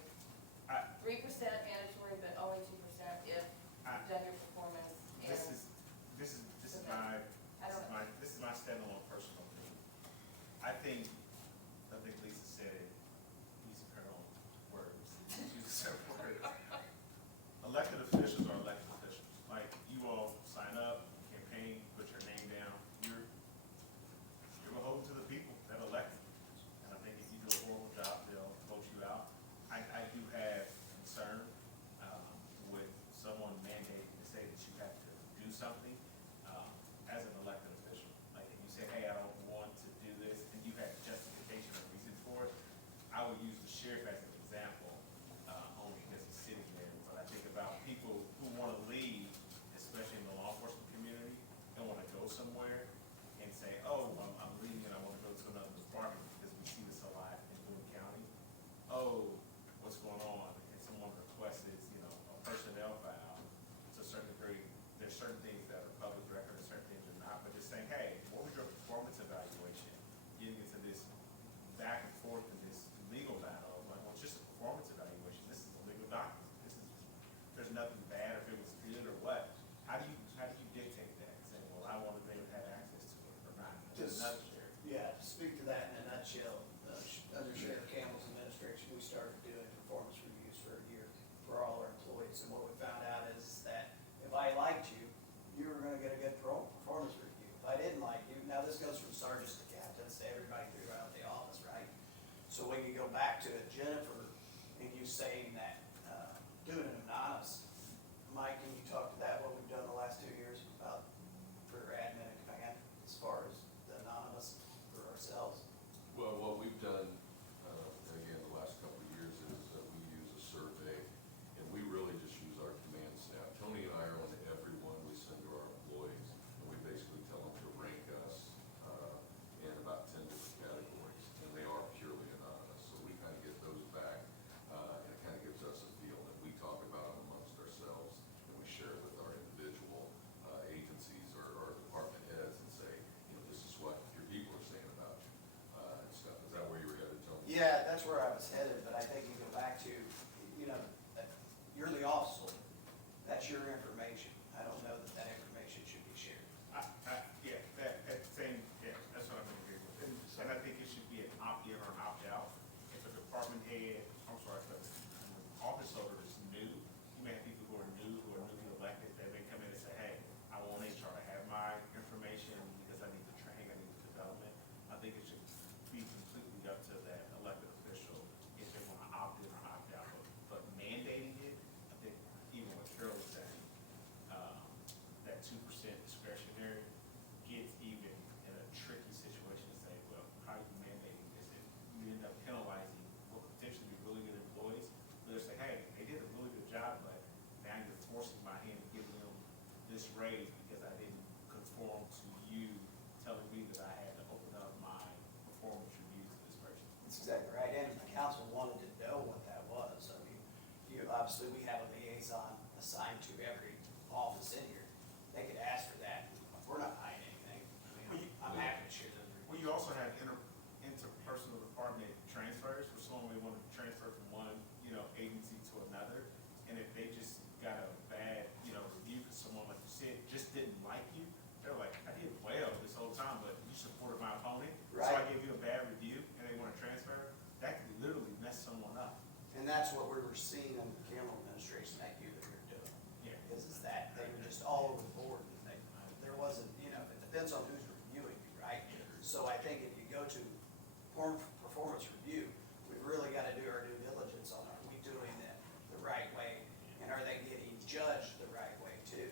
I- 3% mandatory, but only 2% if you've I- done your performance, and. This is Okay. my, I don't- this is my standalone personal opinion. I think Lisa said it, using her own words, using several words. Elected officials are elected officials. Like, you all sign up, campaign, put your name down, you're beholden to the people that elect you. And I think if you do a horrible job, they'll vote you out. I do have concern, with someone mandating to say that Yeah, to speak to that in a nutshell, under Sheriff Campbell's administration, we started doing performance reviews for a year for all our employees. And what we found out is that if I liked you, you were gonna get a good performance review. If I didn't like you, now this goes from sergeants to captains to everybody throughout the office, right? So when you go back to it, Jennifer, and you saying that, doing it anonymous, Mike, can you talk to that, what we've done the last 2 years about for admin and command, as far as the anonymous for ourselves? Well, what we've done, again, the last couple of years is we use a survey, and we really just use our command staff. Tony and I are on every one we send to our employees, and we basically tell them to rank us in about 10 different categories, and they are purely anonymous. So we kind of get those back, and it kind of gives us a feel that we talk about them amongst ourselves, and we share it with our individual agencies or our department heads and say, you know, this is what your people are saying about you and stuff. Is that where you were headed, Tony? Yeah, that's where I was headed, but I think you go back to, you know, you're the officer. That's your information. I don't know that that information should be shared. Yeah, that same, yeah, that's what I'm gonna agree with. And I think it should be an opt-in or an opt-out. If a department head, I'm sorry, if an office holder is new, you may have people who are newly elected, that may come in and say, hey, I want HR to have my information because I need the training, I need the development. I think it should be completely up to that elected official if they wanna opt in or opt out. But mandating it, I think even what Carol was saying, that 2% discretionary gets even in a tricky situation to say, well, how are you mandating this? If you end up penalizing what could potentially be really good employees, they'll say, hey, they did a really good job, but now you're forcing my hand and giving them this raise because I didn't conform to you telling me that I had to open up my performance reviews to this person. That's exactly right, and if the council wanted to know what that was, I mean, obviously, we have a liaison assigned to every office in here. They could ask for that. We're not hiding anything. I mean, I'm happy to share those. Well, you also have interpersonal department transfers, where someone may want to transfer from one, agency to another. And if they just got a bad, review because someone, like you said, just didn't like you, they're like, I did well this whole time, but you supported my opponent. So I Right. gave you a bad review and they want to transfer. That could literally mess someone up. And that's what we were seeing in the Campbell administration that year that we were doing. Yeah. Is that they were just all over the board. And there wasn't, it depends on who's reviewing you, right? So I think if you go to performance review, we've really got to do our due diligence on, are we doing it the right way? And are they getting judged the right way too?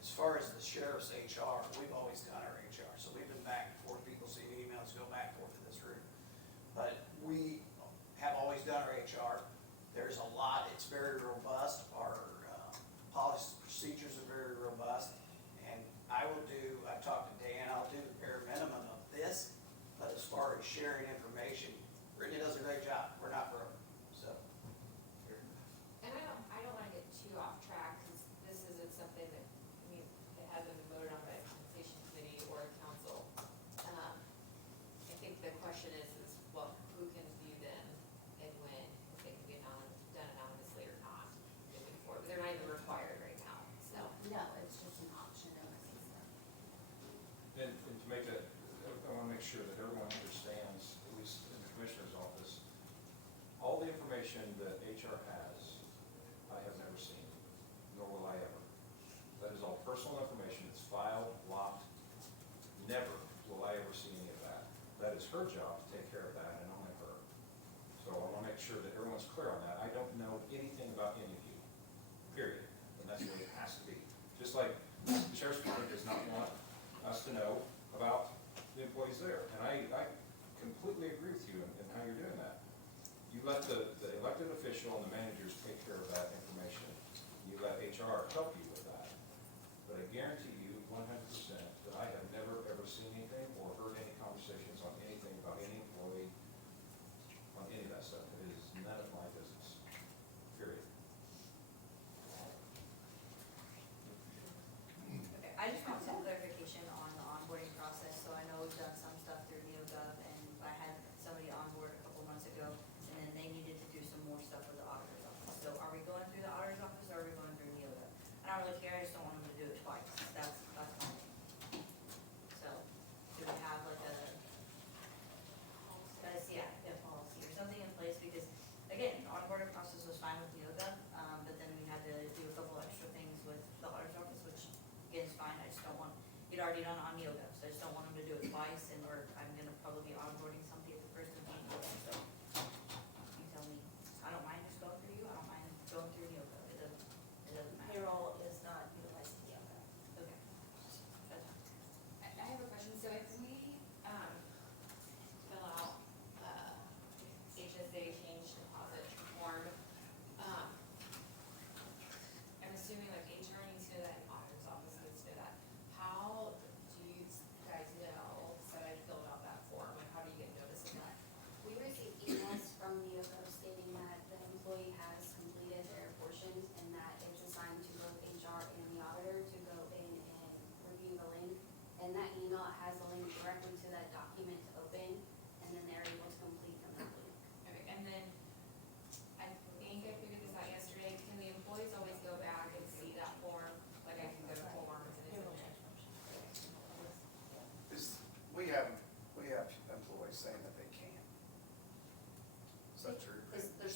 As far as the sheriff's HR, we've always done our HR. So we've been back and forth, people see emails, go back and forth in this room. But we have always done our HR. There's a lot, it's very robust. Our policies, procedures are very robust. And I've talked to Dan, I'll do the bare minimum of this, but as far as sharing information, Brittany does a great job. We're not broke, so. And I don't wanna get too off track, cause this isn't something that, that hasn't been voted on by a compensation committee or a council. I think the question is well, who can view them and when, if they can be done anonymously or not moving forward, but they're not even required right now, so. No, it's just an option in the system. And to make that, I want to make sure that everyone understands, at least in the commissioner's office, all the information that HR has, I have never seen, nor will I ever. That is all personal information. It's filed, locked. Never will I ever see any of that. That is her job to take care of that, and only her. So I want to make sure that everyone's clear on that. I don't know anything about any of you, period. And that's the way it has to be. Just like the sheriff's department does not want us to know about the employees there. And I completely agree with you in how you're doing that. You let the elected official and the managers take care of that information. You let HR help you with that. But I guarantee you 100% that I have never, ever seen anything or heard any conversations on anything about any employee, on any of that stuff. It is none of my business, period. Okay, I just want some clarification on the onboarding process, so I know we've done some stuff through NeoGov, and I had somebody on board a couple months ago, and then they needed to do some more stuff with the auditor's office. So are we going through the auditor's office, or are we going through NeoGov? I don't really care, I just don't want them to do it twice, that's my thing. So, do we have like a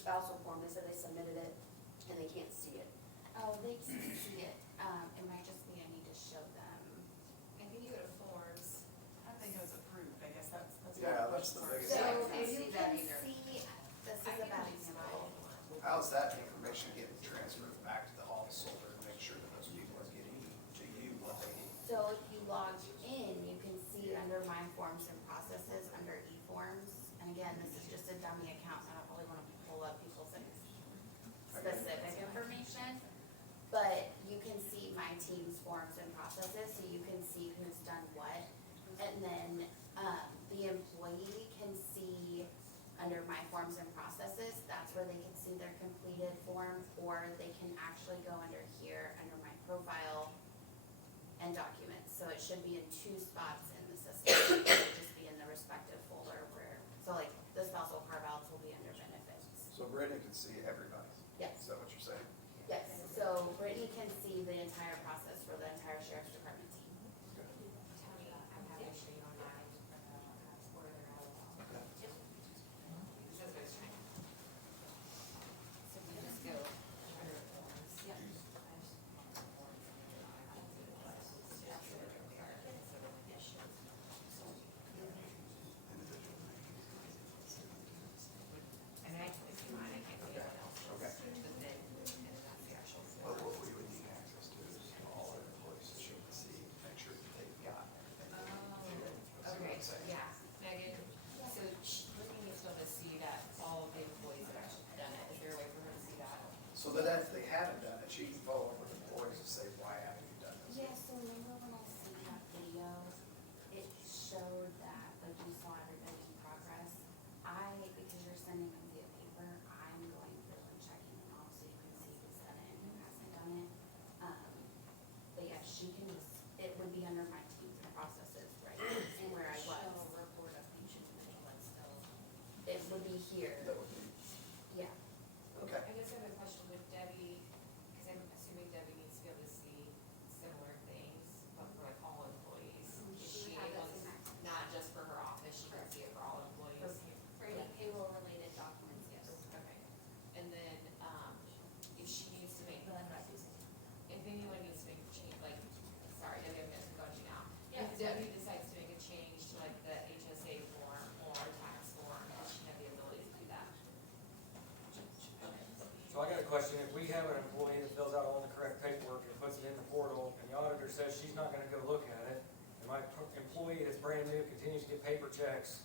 spousal form, they said they submitted it and they can't see it. Oh, they can see it, it might just be I need to show them. I think you go to forms, How do they know it's approved? I guess that's Yeah, that's the biggest So thing. can't you see that can either. see, this I is a can bad just example. buy one. How's that information getting transferred back to the office holder to make sure that those people are getting to you what they need? So if you log in, you can see under My Forms and Processes, under eForms, and again, this is just a dummy account, and I don't really wanna pull up people's specific information. But you can see my team's forms and processes, so you can see who's done what. And then, the employee can see under My Forms and Processes, that's where they can see their completed form, or they can actually go under here, under My Profile and Documents. So it should be in two spots in the system, it should just be in the respective folder where, so like, the spousal carve-outs will be under benefits. So Brittany can see everybody. Yes. Is that what you're saying? Yes, so Brittany can see the entire process for the entire sheriff's department team. Tony, I'm happy to show you online, where they're at. This is what it's trying. So we just go under forms. Yep. And I can see mine, I can't see anyone else. Okay. But then, and that's the actual Well, form. what we would need access to is all our employees to show the see, make sure that they've got everything. That's what Okay, I'm saying. yeah, Megan, so Brittany needs to be able to see that all of the employees have actually done it, is there a way for her to see that? So that if they haven't done it, she can follow up with employees and say, why haven't you done this? Yeah, so remember when I seen that video, it showed that, like, you saw everybody in progress. Because you're sending them via paper, I'm going through and checking them off so you can see who's done it and who hasn't done it. But yeah, she can just, it would be under my teams and processes, right, and where I was. Report of each individual and still. It would be here, That would be, yeah. okay. I guess I have a question with Debbie, because I'm assuming Debbie needs to be able to see similar things, but for like all employees. Is She she would have able that to, same access. not just for her office, she can see it for all employees? For any payroll related documents, yes. Okay, and then, if she needs to make, if anyone needs to make a change, like, sorry, Debbie, I'm gonna go to you now. If Debbie decides to make a change to like the HSA form or tax form, does she have the ability to do that? So I got a question, if we have an employee that fills out all the correct paperwork and puts it in the portal, and the auditor says she's not gonna go look at it, and my employee that's brand new continues to get paper checks,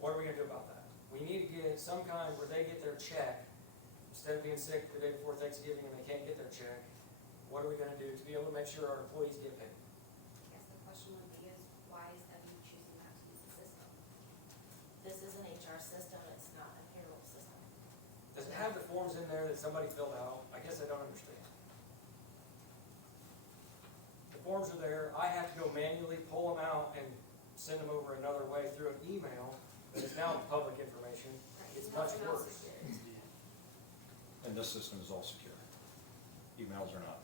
what are we gonna do about that? We need to get some kind where they get their check, instead of being sick the day before Thanksgiving and they can't get their check, what are we gonna do to be able to make sure our employees get paid? I guess the question would be is, why is Debbie choosing not to use the system? This is an HR system, it's not a payroll system. Does it have the forms in there that somebody filled out? I guess I don't understand. The forms are there, I have to go manually pull them out and send them over another way through an email, that is now public information. It's much worse. And this system is all secure. Emails are not.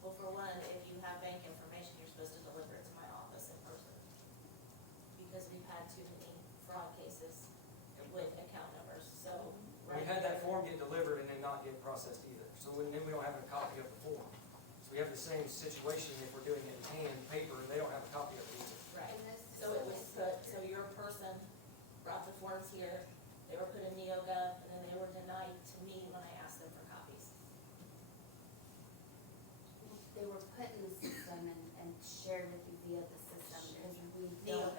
Well, for one, if you have bank information, you're supposed to deliver it to my office in person. Because we've had too many fraud cases with account numbers, so. We had that form get delivered and then not get processed either, so then we don't have a copy of the form. So we have the same situation if we're doing it in hand, paper, and they don't have a copy of it either. Right, so it was put, so your person brought the forms here, they were put in NeoGov, and then they were denied to me when I asked them for copies. They were put in the system and shared with you via the system, because we don't.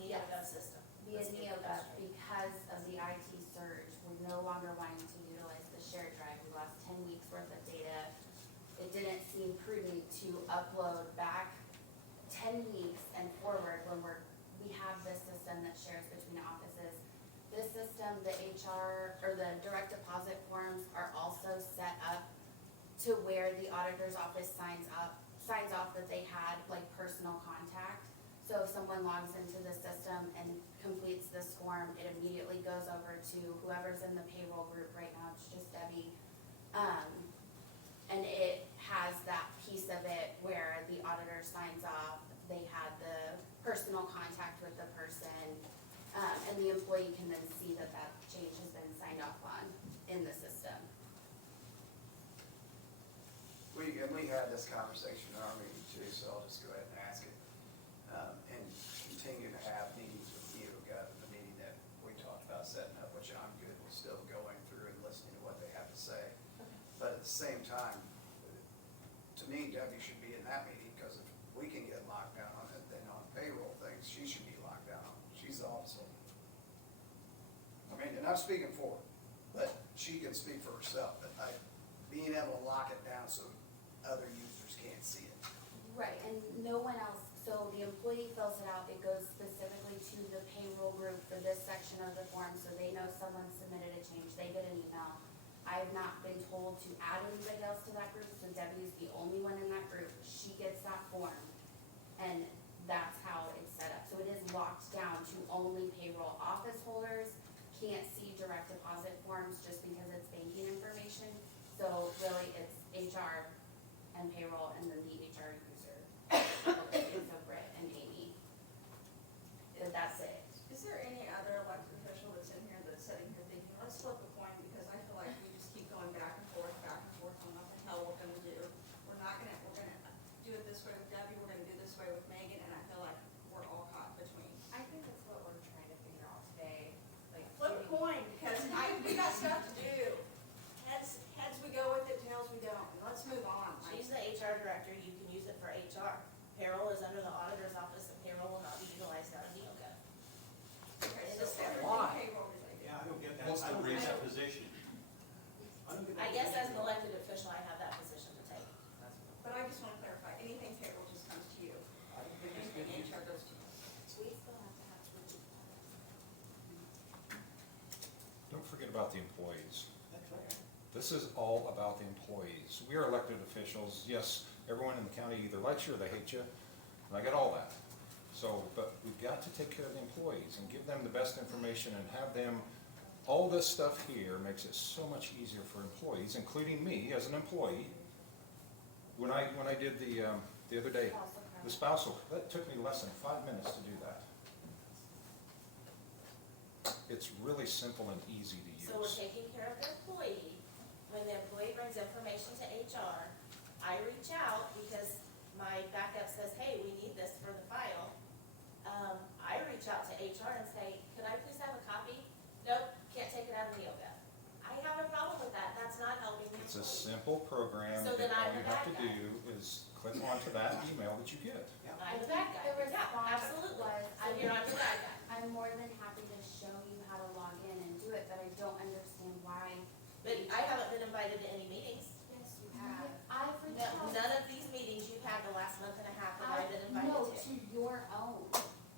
NeoGov system. Via Let's get NeoGov, that straight. because of the IT surge, we're no longer wanting to utilize the shared drive, we lost 10 weeks worth of data. It didn't seem prudent to upload back 10 weeks and forward when we have this system that shares between offices. This system, the HR, or the direct deposit forms are also set up to where the auditor's office signs off that they had like personal contact. So if someone logs into the system and completes this form, it immediately goes over to whoever's in the payroll group right now, it's just Debbie. And it has that piece of it where the auditor signs off, they had the personal contact with the person, and the employee can then see and we had this conversation in our meeting too, so I'll just go ahead and ask it. And continue to have meetings with you, got the meeting that we talked about setting up, which I'm good with still going through and listening to what they have to say. But at the same time, to me, Debbie should be in that meeting, because if we can get locked down on it, then on payroll things, she should be locked down on. She's the officer. I mean, and I'm speaking for her, but she can speak for herself, but being able to lock it down so other users can't see it. Right, and no one else, so the employee fills it out, it goes specifically to the payroll group for this section of the form, so they know someone submitted a change, they get an email. I've not been told to add anybody else to that group, so Debbie's the only one in that group, she gets that form. And that's how it's set up, so it is locked down to only payroll office holders, can't see direct deposit forms just because it's banking information. So really, it's HR and payroll and then the HR user. So Britt and Amy. But that's it. Is there any other elected official that's in here that's sitting here thinking, let's flip a coin, because I feel like we just keep going back and forth on what the hell we're gonna do. We're gonna do it this way with Debbie, we're gonna do this way with Megan, and I feel like we're all caught between. I think that's what we're trying to figure out today, like. Flip a coin, because we got stuff to do. Heads we go with it, tails we don't, and let's move on. She's the HR director, you can use it for HR. Payroll is under the auditor's office, and payroll will not be utilized out of NeoGov. Okay, It's so just everything why? payroll related. Yeah, I don't get that, What's I the don't get reason? that position. I don't get that I guess as an position. elected official, I have that position to take. But I just wanna clarify, anything payroll just comes to you, I don't think it's good. anything HR goes to you. We still have to have two. Don't forget about the employees. That's right. This is all about the employees. We are elected officials. Yes, everyone in the county either likes you or they hate you, and I get all that. So, but we've got to take care of the employees and give them the best information and have them, all this stuff here makes it so much easier for employees, including me as an employee. When I did the other day, the spousal, that took me less than 5 minutes to do that. It's really simple and easy to use. So we're taking care of the employee. When the employee brings information to HR, I reach out because my backup says, hey, we need this for the file. I reach out to HR and say, could I please have a copy? Nope, can't take it out of NeoGov. I have a problem with that, that's not helping the It's a employee. simple program, So and then all I'm you the have bad to guy. do is click onto that email that you get. I'm the I bad think guy, the yeah, response absolutely. was, So you're not the bad guy. I'm more than happy to show you how to log in and do it, but I don't understand why. But I haven't been invited to any meetings. Yes, you have. I've reached No, out. none of these meetings you've had the last month and a half that I've been invited No, to. to your own.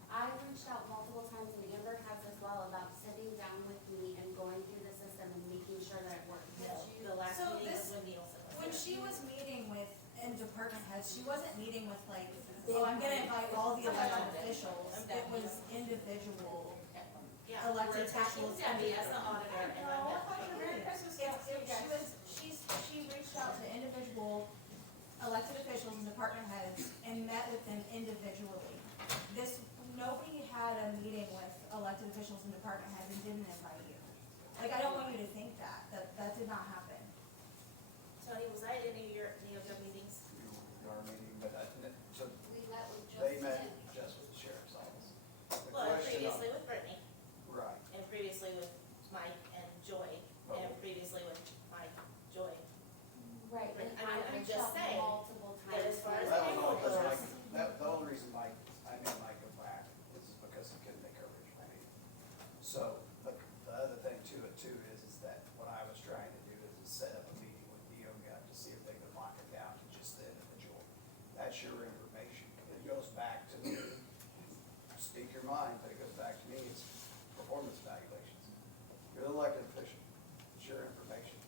I've reached out multiple times, and Amber has as well, about sitting down with me and going through the system and making sure that it works. No, the last So meeting was this- when Nielsen was When there. she was meeting with, in department heads, she wasn't meeting with like, They oh, I'm gonna invite all the elected I'm officials. done. It was individual. Yeah, elected we're attaching officials. Debbie as the auditor and I'm No, I the. thought you were Merry Christmas gifts to you guys. She reached out to individual elected officials and department heads and met with them individually. Nobody had a meeting with elected officials and department heads and didn't invite you. Like, I don't want you to think that did not happen. Tony, was I at any of your NeoGov meetings? Our meeting, but so We met with they met just with the sheriff's office. The Well, and question previously with Brittany, Right. and previously with Mike and Joy, and previously with Mike, Joy. Right, and I mean, I've I'm reached just out saying multiple times. that as far as That was all, because payroll Mike, goes, the only reason I made Mike go back is because he couldn't make coverage, I mean. So, but the other thing to it too is that what I was trying to do is set up a meeting with NeoGov to see if they could lock it down to just the individual. That's your information. It goes back to me, speak your mind, but it goes back to me, it's performance evaluations. You're the elected official, it's your information.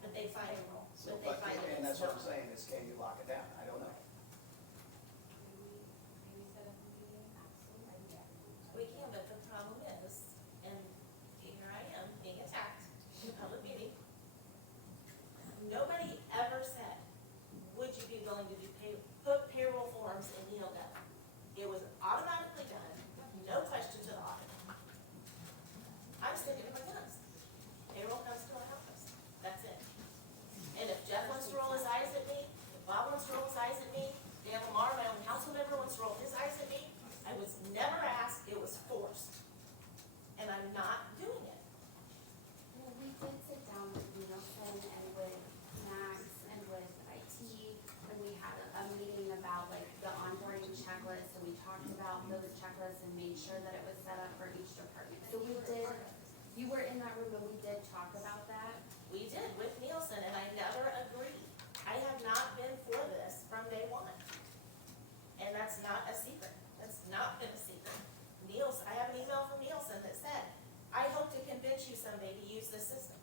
but they find, So, but they find that and it's that's what I'm not. saying, is can you lock it down? I don't know. Maybe set up a meeting, absolutely. We can, but the problem is, talked about those checklists and made sure that it was set up for each department. So we did, you were in that room and we did talk about that. We did with Nielsen, and I never agreed. I have not been for this from day one. And that's not a secret. That's not been a secret. Nielsen, I have an email from Nielsen that said, I hope to convince you someday to use this system.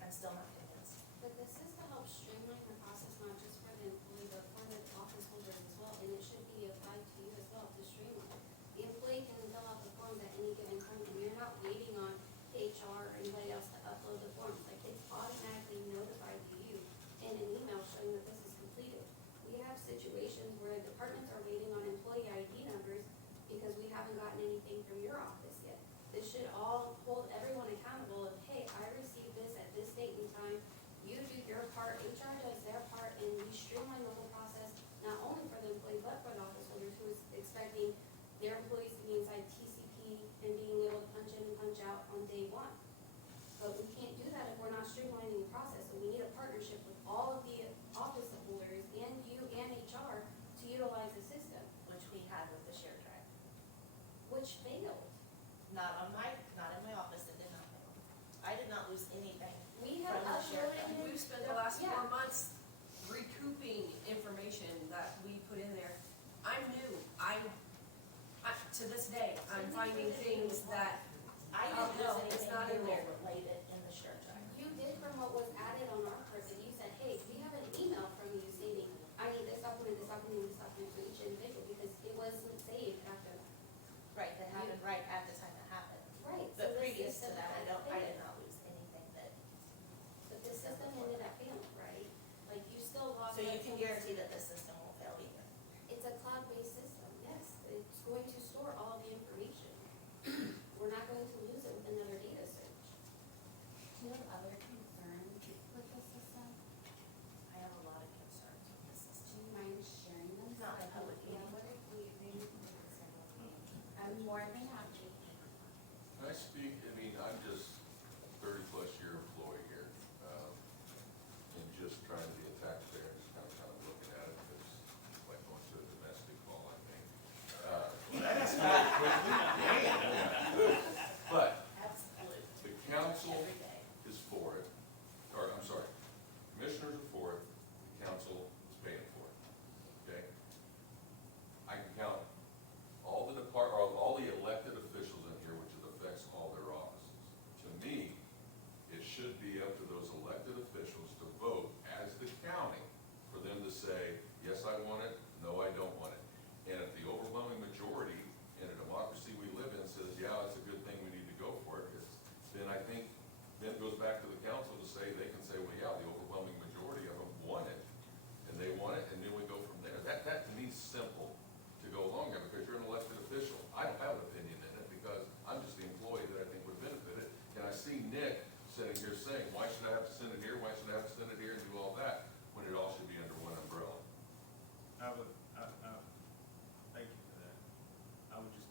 I'm still not convinced. But this is to help streamline the process, not just for the employee, but for the office holders as well, and it should be applied to you as well, to streamline. The employee can fill out the forms at any given time, and you're not waiting on HR or anybody else to upload the forms, like, it's automatically notified to you in an email showing that this is completed. We have situations where departments are waiting on employee ID numbers because we haven't gotten anything from your office yet. This should all hold everyone accountable of, hey, I received this at this date and time, you do your part, HR does their part, and we streamline the whole process, not only for the employee, but for the office holders who is expecting their employees to be inside TCP and being able to punch in and punch out on day one. But we can't do that if we're not streamlining the process, so we need a partnership with all of the office holders and you and HR to utilize the system, Which we had with the shared drive. which failed. Not in my office, it did not fail. I did not lose anything. We have From the shared uploaded drive. it. We've spent the last Yeah. 4 months recouping information that we put in there. I'm new, to this day, I'm finding things that, I Oh, didn't no, lose it's anything not in payroll there. related in the shared drive. You did from what was added on our part, that you said, hey, we have an email from you stating, I need this document, this document, this document for each individual, because it wasn't saved after that. Right, that happened right at the time it happened. Right. so But the previous to system that, I had did failed. not lose anything that, But the system ended up failing, right? Like, you still lost. so you like, can guarantee that the system won't fail either. It's a cloud-based system, yes, it's going to store all the information. We're not going to lose it with another data search. Do you have other concerns with the system? I have a lot of concerns with the system. Do you mind sharing them? Not in public Yeah, meeting. what if I'm more than happy. Can I speak? I mean, I'm just 30-plus year employee here, and just trying to be a taxpayer, just kind of looking at it, because it's like going to a domestic call, I think. But Absolutely. the council Every day. is for it, or, I'm sorry, commissioners are for it, the council is paying for it, okay? I can count all the elected officials in here, which it affects all their offices. To me, it should be up to those elected officials to vote as the county for them to say, yes, I want it, no, I don't want it. And if the overwhelming majority in a democracy we live in says, yeah, it's a good thing, we need to go for it, then I think, then it goes back to the council to say, they can say, well, yeah, the overwhelming majority of them want it, and they want it, and then we go from there. That to me is simple to go along there, because you're an elected official. I don't have an opinion in it, because I'm just the employee that I think would benefit it. And I see Nick sitting here saying, why should I have to send it here, why should I have to send it here and do all that, when it all should be under one umbrella? Thank you for that. I would just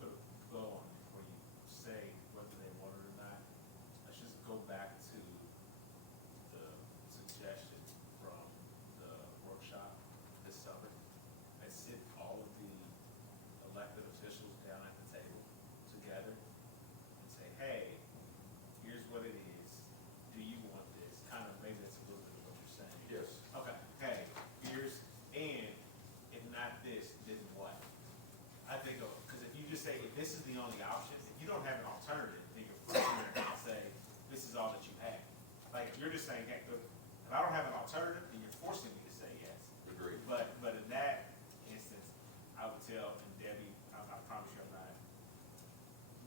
put a bow on it before you say whether they want it or not. Let's just go back to the suggestion from the workshop this summer. Let's sit all of the elected officials down at the table together and say, hey, here's what it is. Do you want this? Kind of, maybe that's a little bit of what you're saying. Yes. Okay, hey, and if not this, then what? I think, because if you just say, if this is the only option, if you don't have an alternative, then you're forcing them to say, this is all that you have. Like, if you're just saying, hey, look, if I don't have an alternative, then you're forcing me to say yes. Agreed. But in that instance, I would tell, and Debbie, I promise you I'm not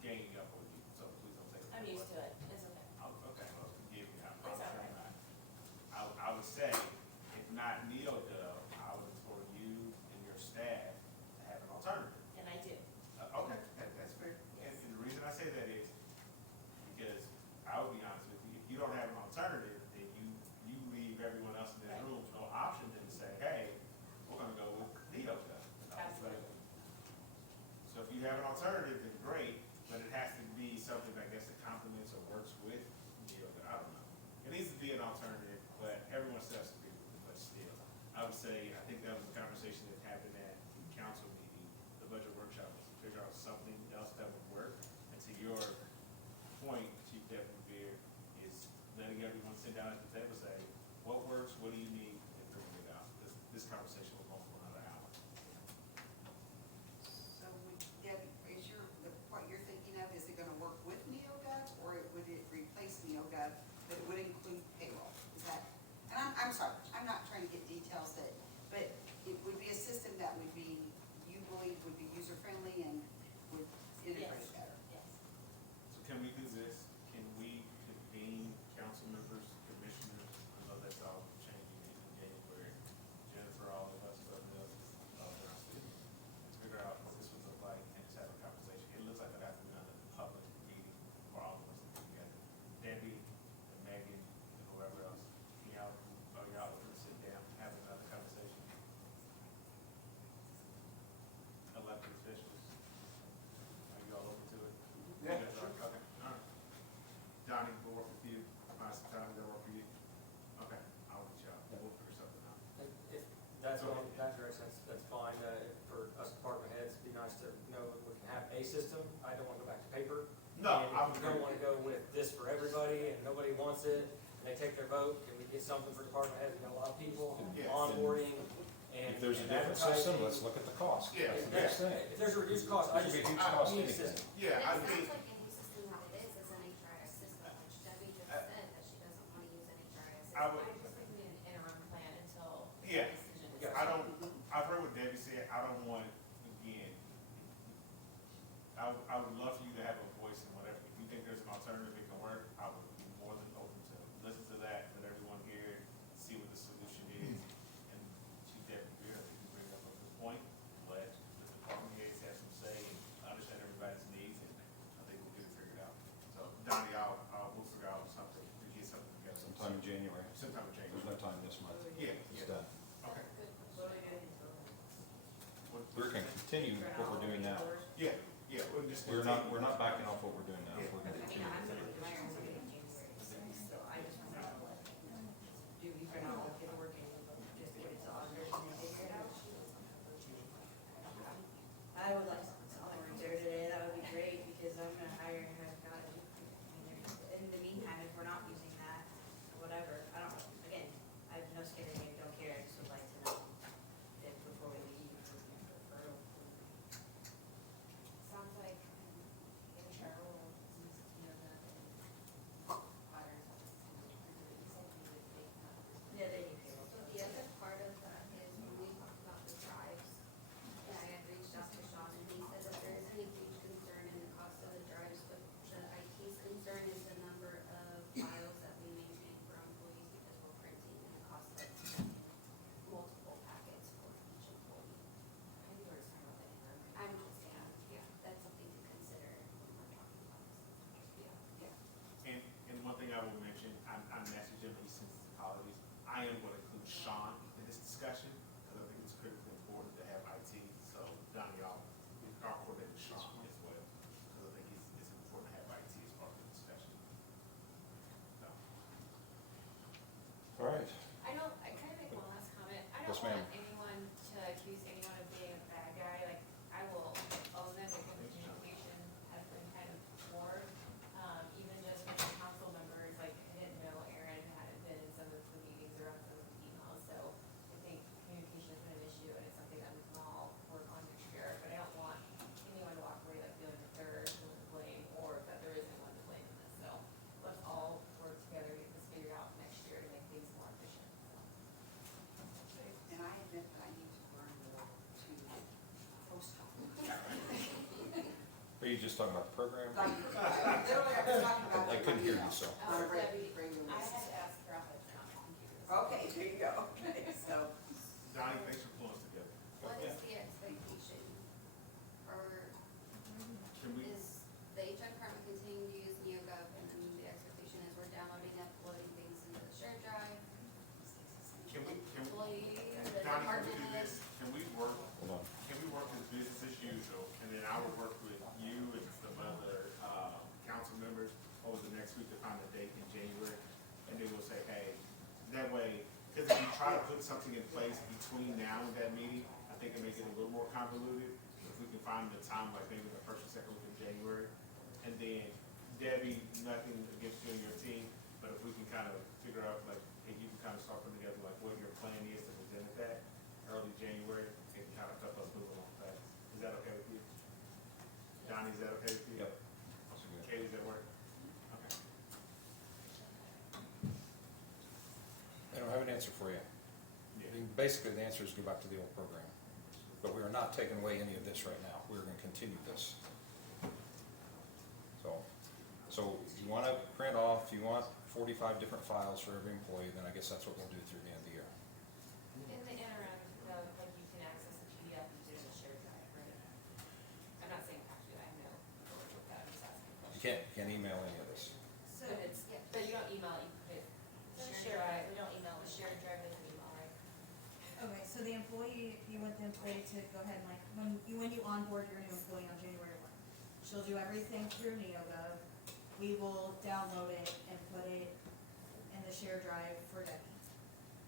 ganging up on you, so please don't take it. I'm used to it, it's okay. Okay, well, forgive me, I It's promise all you right. I'm not. I would say, if not NeoGov, I would implore you and your staff to have an alternative. And I do. Okay, that's fair. And the reason I say that is because I would be honest with you, if you don't have an alternative, then you leave everyone else in this Right. room with no option than to say, hey, we're gonna go with NeoGov. Absolutely. So if you have an alternative, then great, but it has to be something, I guess, that complements or works with NeoGov. I don't know. It needs to be an alternative, but everyone still has to agree with it, but still. I would say, I think that was a conversation that happened at the council meeting we have everyone sit down at the table and say, what works, what do you need, and figure it out. This conversation will go for another hour. So Debbie, what you're thinking of, is it gonna work with NeoGov, or would it replace NeoGov, but it would include payroll? Is that, and I'm sorry, I'm not trying to get details but it would be a system that would be, you believe would be user-friendly and would integrate Yes. better? Yes. So can we do this? Can we convene council members, commissioners, I know that's all changing in January, Jennifer, all of us, but around city, figure out what this would look like and just have a conversation. It looks like it has to be another public meeting for all of us to get together. Debbie and Megan and whoever else, y'all open to sit down, have another conversation? Elected officials, are you all open to it? Yeah, You guys are? Okay, all right. Donnie, we'll work with you, find some time to work for you. Okay, I'll reach out, we'll figure something out. If that's going that direction, that's fine. For us department heads, it'd be nice to know we can have a system. I don't want to go back to paper. No, And I if would we don't agree. want to go with this for everybody and nobody wants it, and they take their vote, can we get something for department heads? We got a lot of people Yeah. onboarding and. If there's a and different system, advertising. let's look at the cost. Yeah, That's the yeah. next thing. If there's a reduced cost, I There's just, gonna be a huge I cost need a anything. system. Yeah, I It think, sounds like a new system, what it is an HRIS system, which Debbie just said that she doesn't wanna use an HRIS. I would- I just think we need an interim plan until the Yeah. decision is. Yeah. I don't, I've heard what Debbie said, I don't want, again, I would love for you to have a voice in whatever, if you think there's an alternative that can work, I would be more than open to listen to that, let everyone hear it, see what the solution is. And Chief Deputy Beard, I think you bring up a good point, let the department heads have some say and understand everybody's needs, and I think we'll get it figured out. So Donnie, we'll figure out something, to get something together. Sometime in January. Sometime in There's January. no time this month. Yeah, It's yeah. done. Okay. We're gonna continue what we're doing now. Yeah, yeah, we'll just. We're not backing off what we're doing now. We're gonna I mean, continue. I'm gonna do my own in January, so I just want to do even all the paperwork and just get it to auditors and figure it out. I would like someone there today, that would be great, because I'm gonna hire, I've got to, in the meantime, if we're not using that, whatever, I don't, again, I have no skin in the game, don't care, I just would like to know if before we leave, if we can prefer. Sounds like HR will use, auditors office to do it. You said you would make that. Yeah, they need payroll. So the other part of that is when we talked about the drives, and I had reached out to Sean and he said that there isn't a huge concern in the cost of the drives, but the IT's concern is the number of files that we maintain for employees because we're printing and the cost of multiple packets for each employee. I think we're just talking about the interim. I'm just, yeah, that's something to consider when we're talking about this. Yeah. And one thing I will mention, I'm messaging these since the holidays, I am going to include Sean in this discussion, because I think it's critically important to have IT, so Donnie, I'll coordinate with Sean as well, because I think it's important to have IT as part of the discussion. So, All right. I don't, I kind of make one last comment. I Yes, don't want ma'am. anyone to accuse anyone of being a bad guy. Like, I will own that the communication has been kind of poor. Even just with the council members, like, I didn't know Aaron hadn't been in some of the meetings or on some of the emails. So I think communication has been an issue and it's something that we can all work on next year. But I don't want anyone to walk away like feeling that they're the one to blame or that there is anyone to blame in this. So let's all work together, get this figured out next year to make things more efficient. So. And I admit that I need to learn more to post on. Are you just talking about the program? Like, literally, I was talking about. I couldn't hear you, so. On a Debbie, regular I basis. had to ask for help on my computer. Okay, there you go. So, Donnie, thanks for pulling us together. What is the expectation for, Can we, is the HR department continuing to use NeoGov and then the expectation is we're downloading, uploading things into the shared drive? Employee, the Donnie, can we department do head? this? Can we work, Hold on. can we work as business as usual, and then I will work with you and some other, council members over the next week to find a date in January, and then we'll say, hey, that way, because if we try to put something in place between now and that meeting, I think it makes it a little more convoluted. If we can find the time, like maybe the first or second week of January, and then Debbie, nothing against you and your team, But if we can kind of figure out, like, if you can kind of start putting together, like, what your plan is to present at that early January, it can kind of help us move along fast. Is that okay with you? Donnie, is that okay with you? Yep. Katie, does that work? Okay. I don't have an answer for you. I mean, basically, the answer is go back to the old program. But we are not taking away any of this right now. We're gonna continue this. So if you wanna print off, you want 45 different files for every employee, then I guess that's what we'll do through the end of the year. In the interim, like you can access the PDF using the shared drive, right? I'm not saying actually, I know what that is asking. You can't email any of this. So, But it's, but you don't email it, you put it, the shared drive, we don't email, the we shared drive is an email, right? Okay, so the employee, you want the employee to go ahead and like, when you onboard your new employee on January 1, she'll do everything through NeoGov. We will download it and put it in the shared drive for Debbie.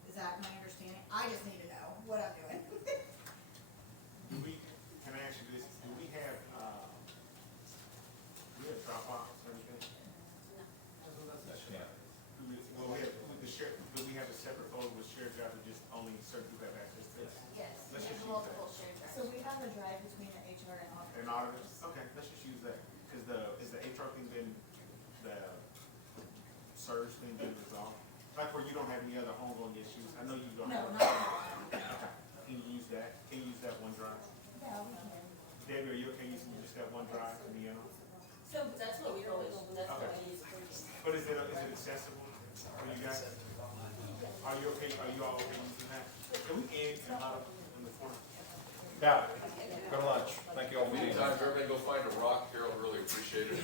Is that my understanding? I just need to know what I'm doing. Do we, can I ask you this, do we have Dropbox or anything? Yeah. Well, we have, with the share, do we have a separate folder with shared drive that just only certain people have access to? Yes, Let's there's just use multiple that. shared drives. So we have a drive between the HR and office. And auditors, okay, let's just use that, cause is the HR thing been, the surge thing been resolved? Like where you don't have any other homegrown issues, I know you don't No, have. not at all. Okay, can you use that, OneDrive? Yeah, we can. Debbie, are you okay using just that OneDrive for the, So that's what we always, that's what Okay. we use for. but is it accessible for you guys? Are you okay, are you all okay using that? Can we end in the corner? Yeah, go to lunch. Thank you all for being here. Anytime everybody go find a rock, Harold really appreciate it.